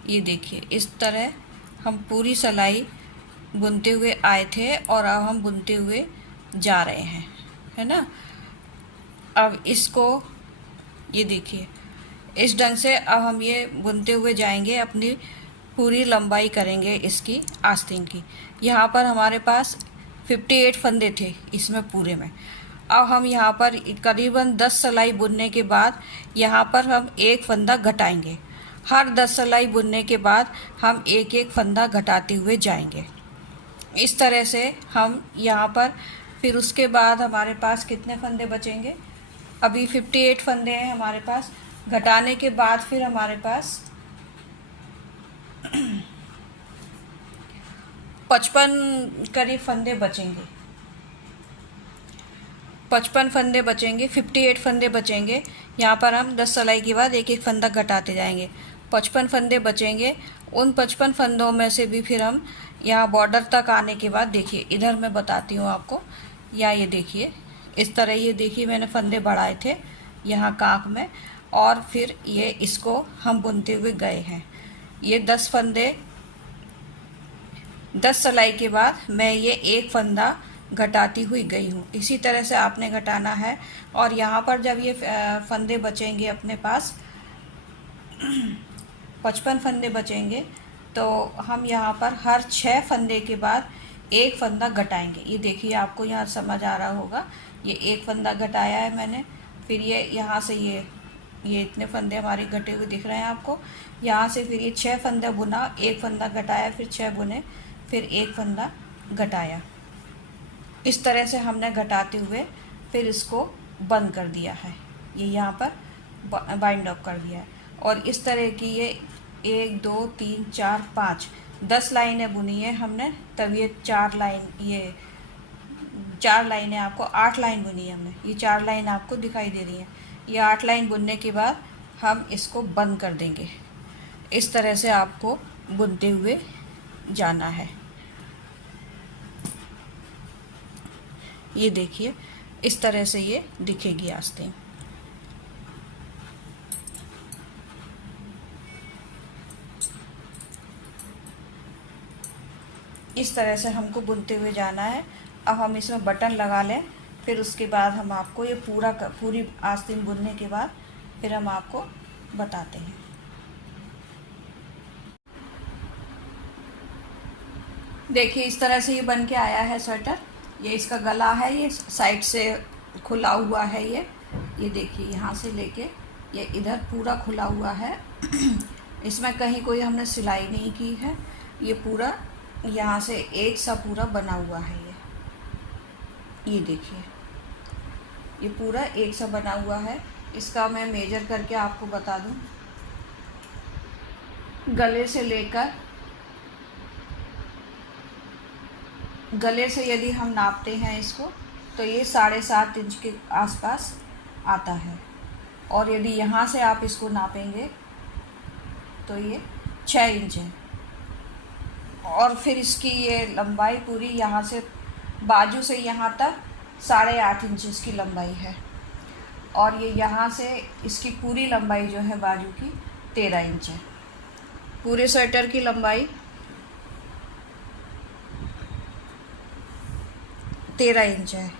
ये देखिए इस तरह हम पूरी सिलाई बुनते हुए आए थे और अब हम बुनते हुए जा रहे हैं, है ना। अब इसको ये देखिए इस ढंग से अब हम ये बुनते हुए जाएंगे, अपनी पूरी लंबाई करेंगे इसकी आस्तीन की। यहाँ पर हमारे पास 58 फंदे थे इसमें पूरे में। अब हम यहाँ पर करीबन 10 सिलाई बुनने के बाद यहाँ पर हम एक फंदा घटाएंगे। हर 10 सिलाई बुनने के बाद हम एक एक फंदा घटाते हुए जाएंगे इस तरह से हम यहाँ पर। फिर उसके बाद हमारे पास कितने फंदे बचेंगे, अभी 58 फंदे हैं हमारे पास। घटाने के बाद फिर हमारे पास 55 करीब फंदे बचेंगे, 55 फंदे बचेंगे, 58 फंदे बचेंगे। यहाँ पर हम 10 सिलाई के बाद एक एक फंदा घटाते जाएंगे, 55 फंदे बचेंगे। उन 55 फंदों में से भी फिर हम यहाँ बॉर्डर तक आने के बाद, देखिए इधर मैं बताती हूँ आपको, यहाँ ये देखिए इस तरह, ये देखिए मैंने फंदे बढ़ाए थे यहाँ कांक में, और फिर ये इसको हम बुनते हुए गए हैं। ये 10 फंदे, 10 सिलाई के बाद मैं ये एक फंदा घटाती हुई गई हूँ। इसी तरह से आपने घटाना है। और यहाँ पर जब ये फंदे बचेंगे अपने पास 55 फंदे बचेंगे, तो हम यहाँ पर हर 6 फंदे के बाद एक फंदा घटाएंगे। ये देखिए आपको यहाँ समझ आ रहा होगा, ये एक फंदा घटाया है मैंने, फिर ये यहाँ से ये इतने फंदे हमारे घटे हुए दिख रहे हैं आपको। यहाँ से फिर ये 6 फंदे बुना, एक फंदा घटाया, फिर 6 बुने, फिर एक फंदा घटाया। इस तरह से हमने घटाते हुए फिर इसको बंद कर दिया है, ये यहाँ पर बाइंड अप कर दिया है। और इस तरह की ये 1 2 3 4 5 10 लाइनें बुनी है हमने, तब ये 4 लाइन, ये 4 लाइनें आपको 8 लाइन बुनी है हमने, ये 4 लाइन आपको दिखाई दे रही हैं। ये 8 लाइन बुनने के बाद हम इसको बंद कर देंगे। इस तरह से आपको बुनते हुए जाना है। ये देखिए इस तरह से ये दिखेगी आस्तीन। इस तरह से हमको बुनते हुए जाना है। अब हम इसमें बटन लगा लें, फिर उसके बाद हम आपको ये पूरी आस्तीन बुनने के बाद फिर हम आपको बताते हैं। देखिए इस तरह से ये बन के आया है स्वेटर। ये इसका गला है, ये साइड से खुला हुआ है। ये देखिए यहाँ से लेके ये इधर पूरा खुला हुआ है। इसमें कहीं कोई हमने सिलाई नहीं की है, ये पूरा यहाँ से एक सा पूरा बना हुआ है। ये देखिए ये पूरा एक सा बना हुआ है। इसका मैं मेजर करके आपको बता दूं, गले से लेकर, गले से यदि हम नापते हैं इसको तो ये 7.5 इंच के आसपास आता है। और यदि यहाँ से आप इसको नापेंगे तो ये 6 इंच है। और फिर इसकी ये लंबाई पूरी यहाँ से बाजू से यहाँ तक 8.5 इंच इसकी लंबाई है। और ये यहाँ से इसकी पूरी लंबाई जो है बाजू की 13 इंच है। पूरे स्वेटर की लंबाई 13 इंच है।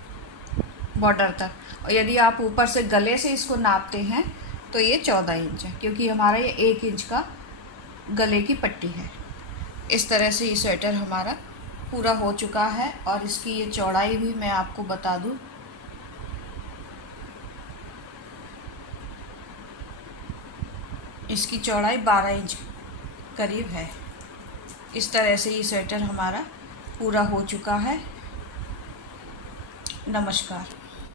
बॉर्डर तक। और यदि आप ऊपर से गले से इसको नापते हैं तो ये 14 इंच है, क्योंकि हमारा ये 1 इंच का गले की पट्टी है। इस तरह से ये स्वेटर हमारा पूरा हो चुका है। और इसकी ये चौड़ाई भी मैं आपको बता दूं, इसकी चौड़ाई 12 इंच करीब है। इस तरह से ये स्वेटर हमारा पूरा हो चुका है। नमस्कार।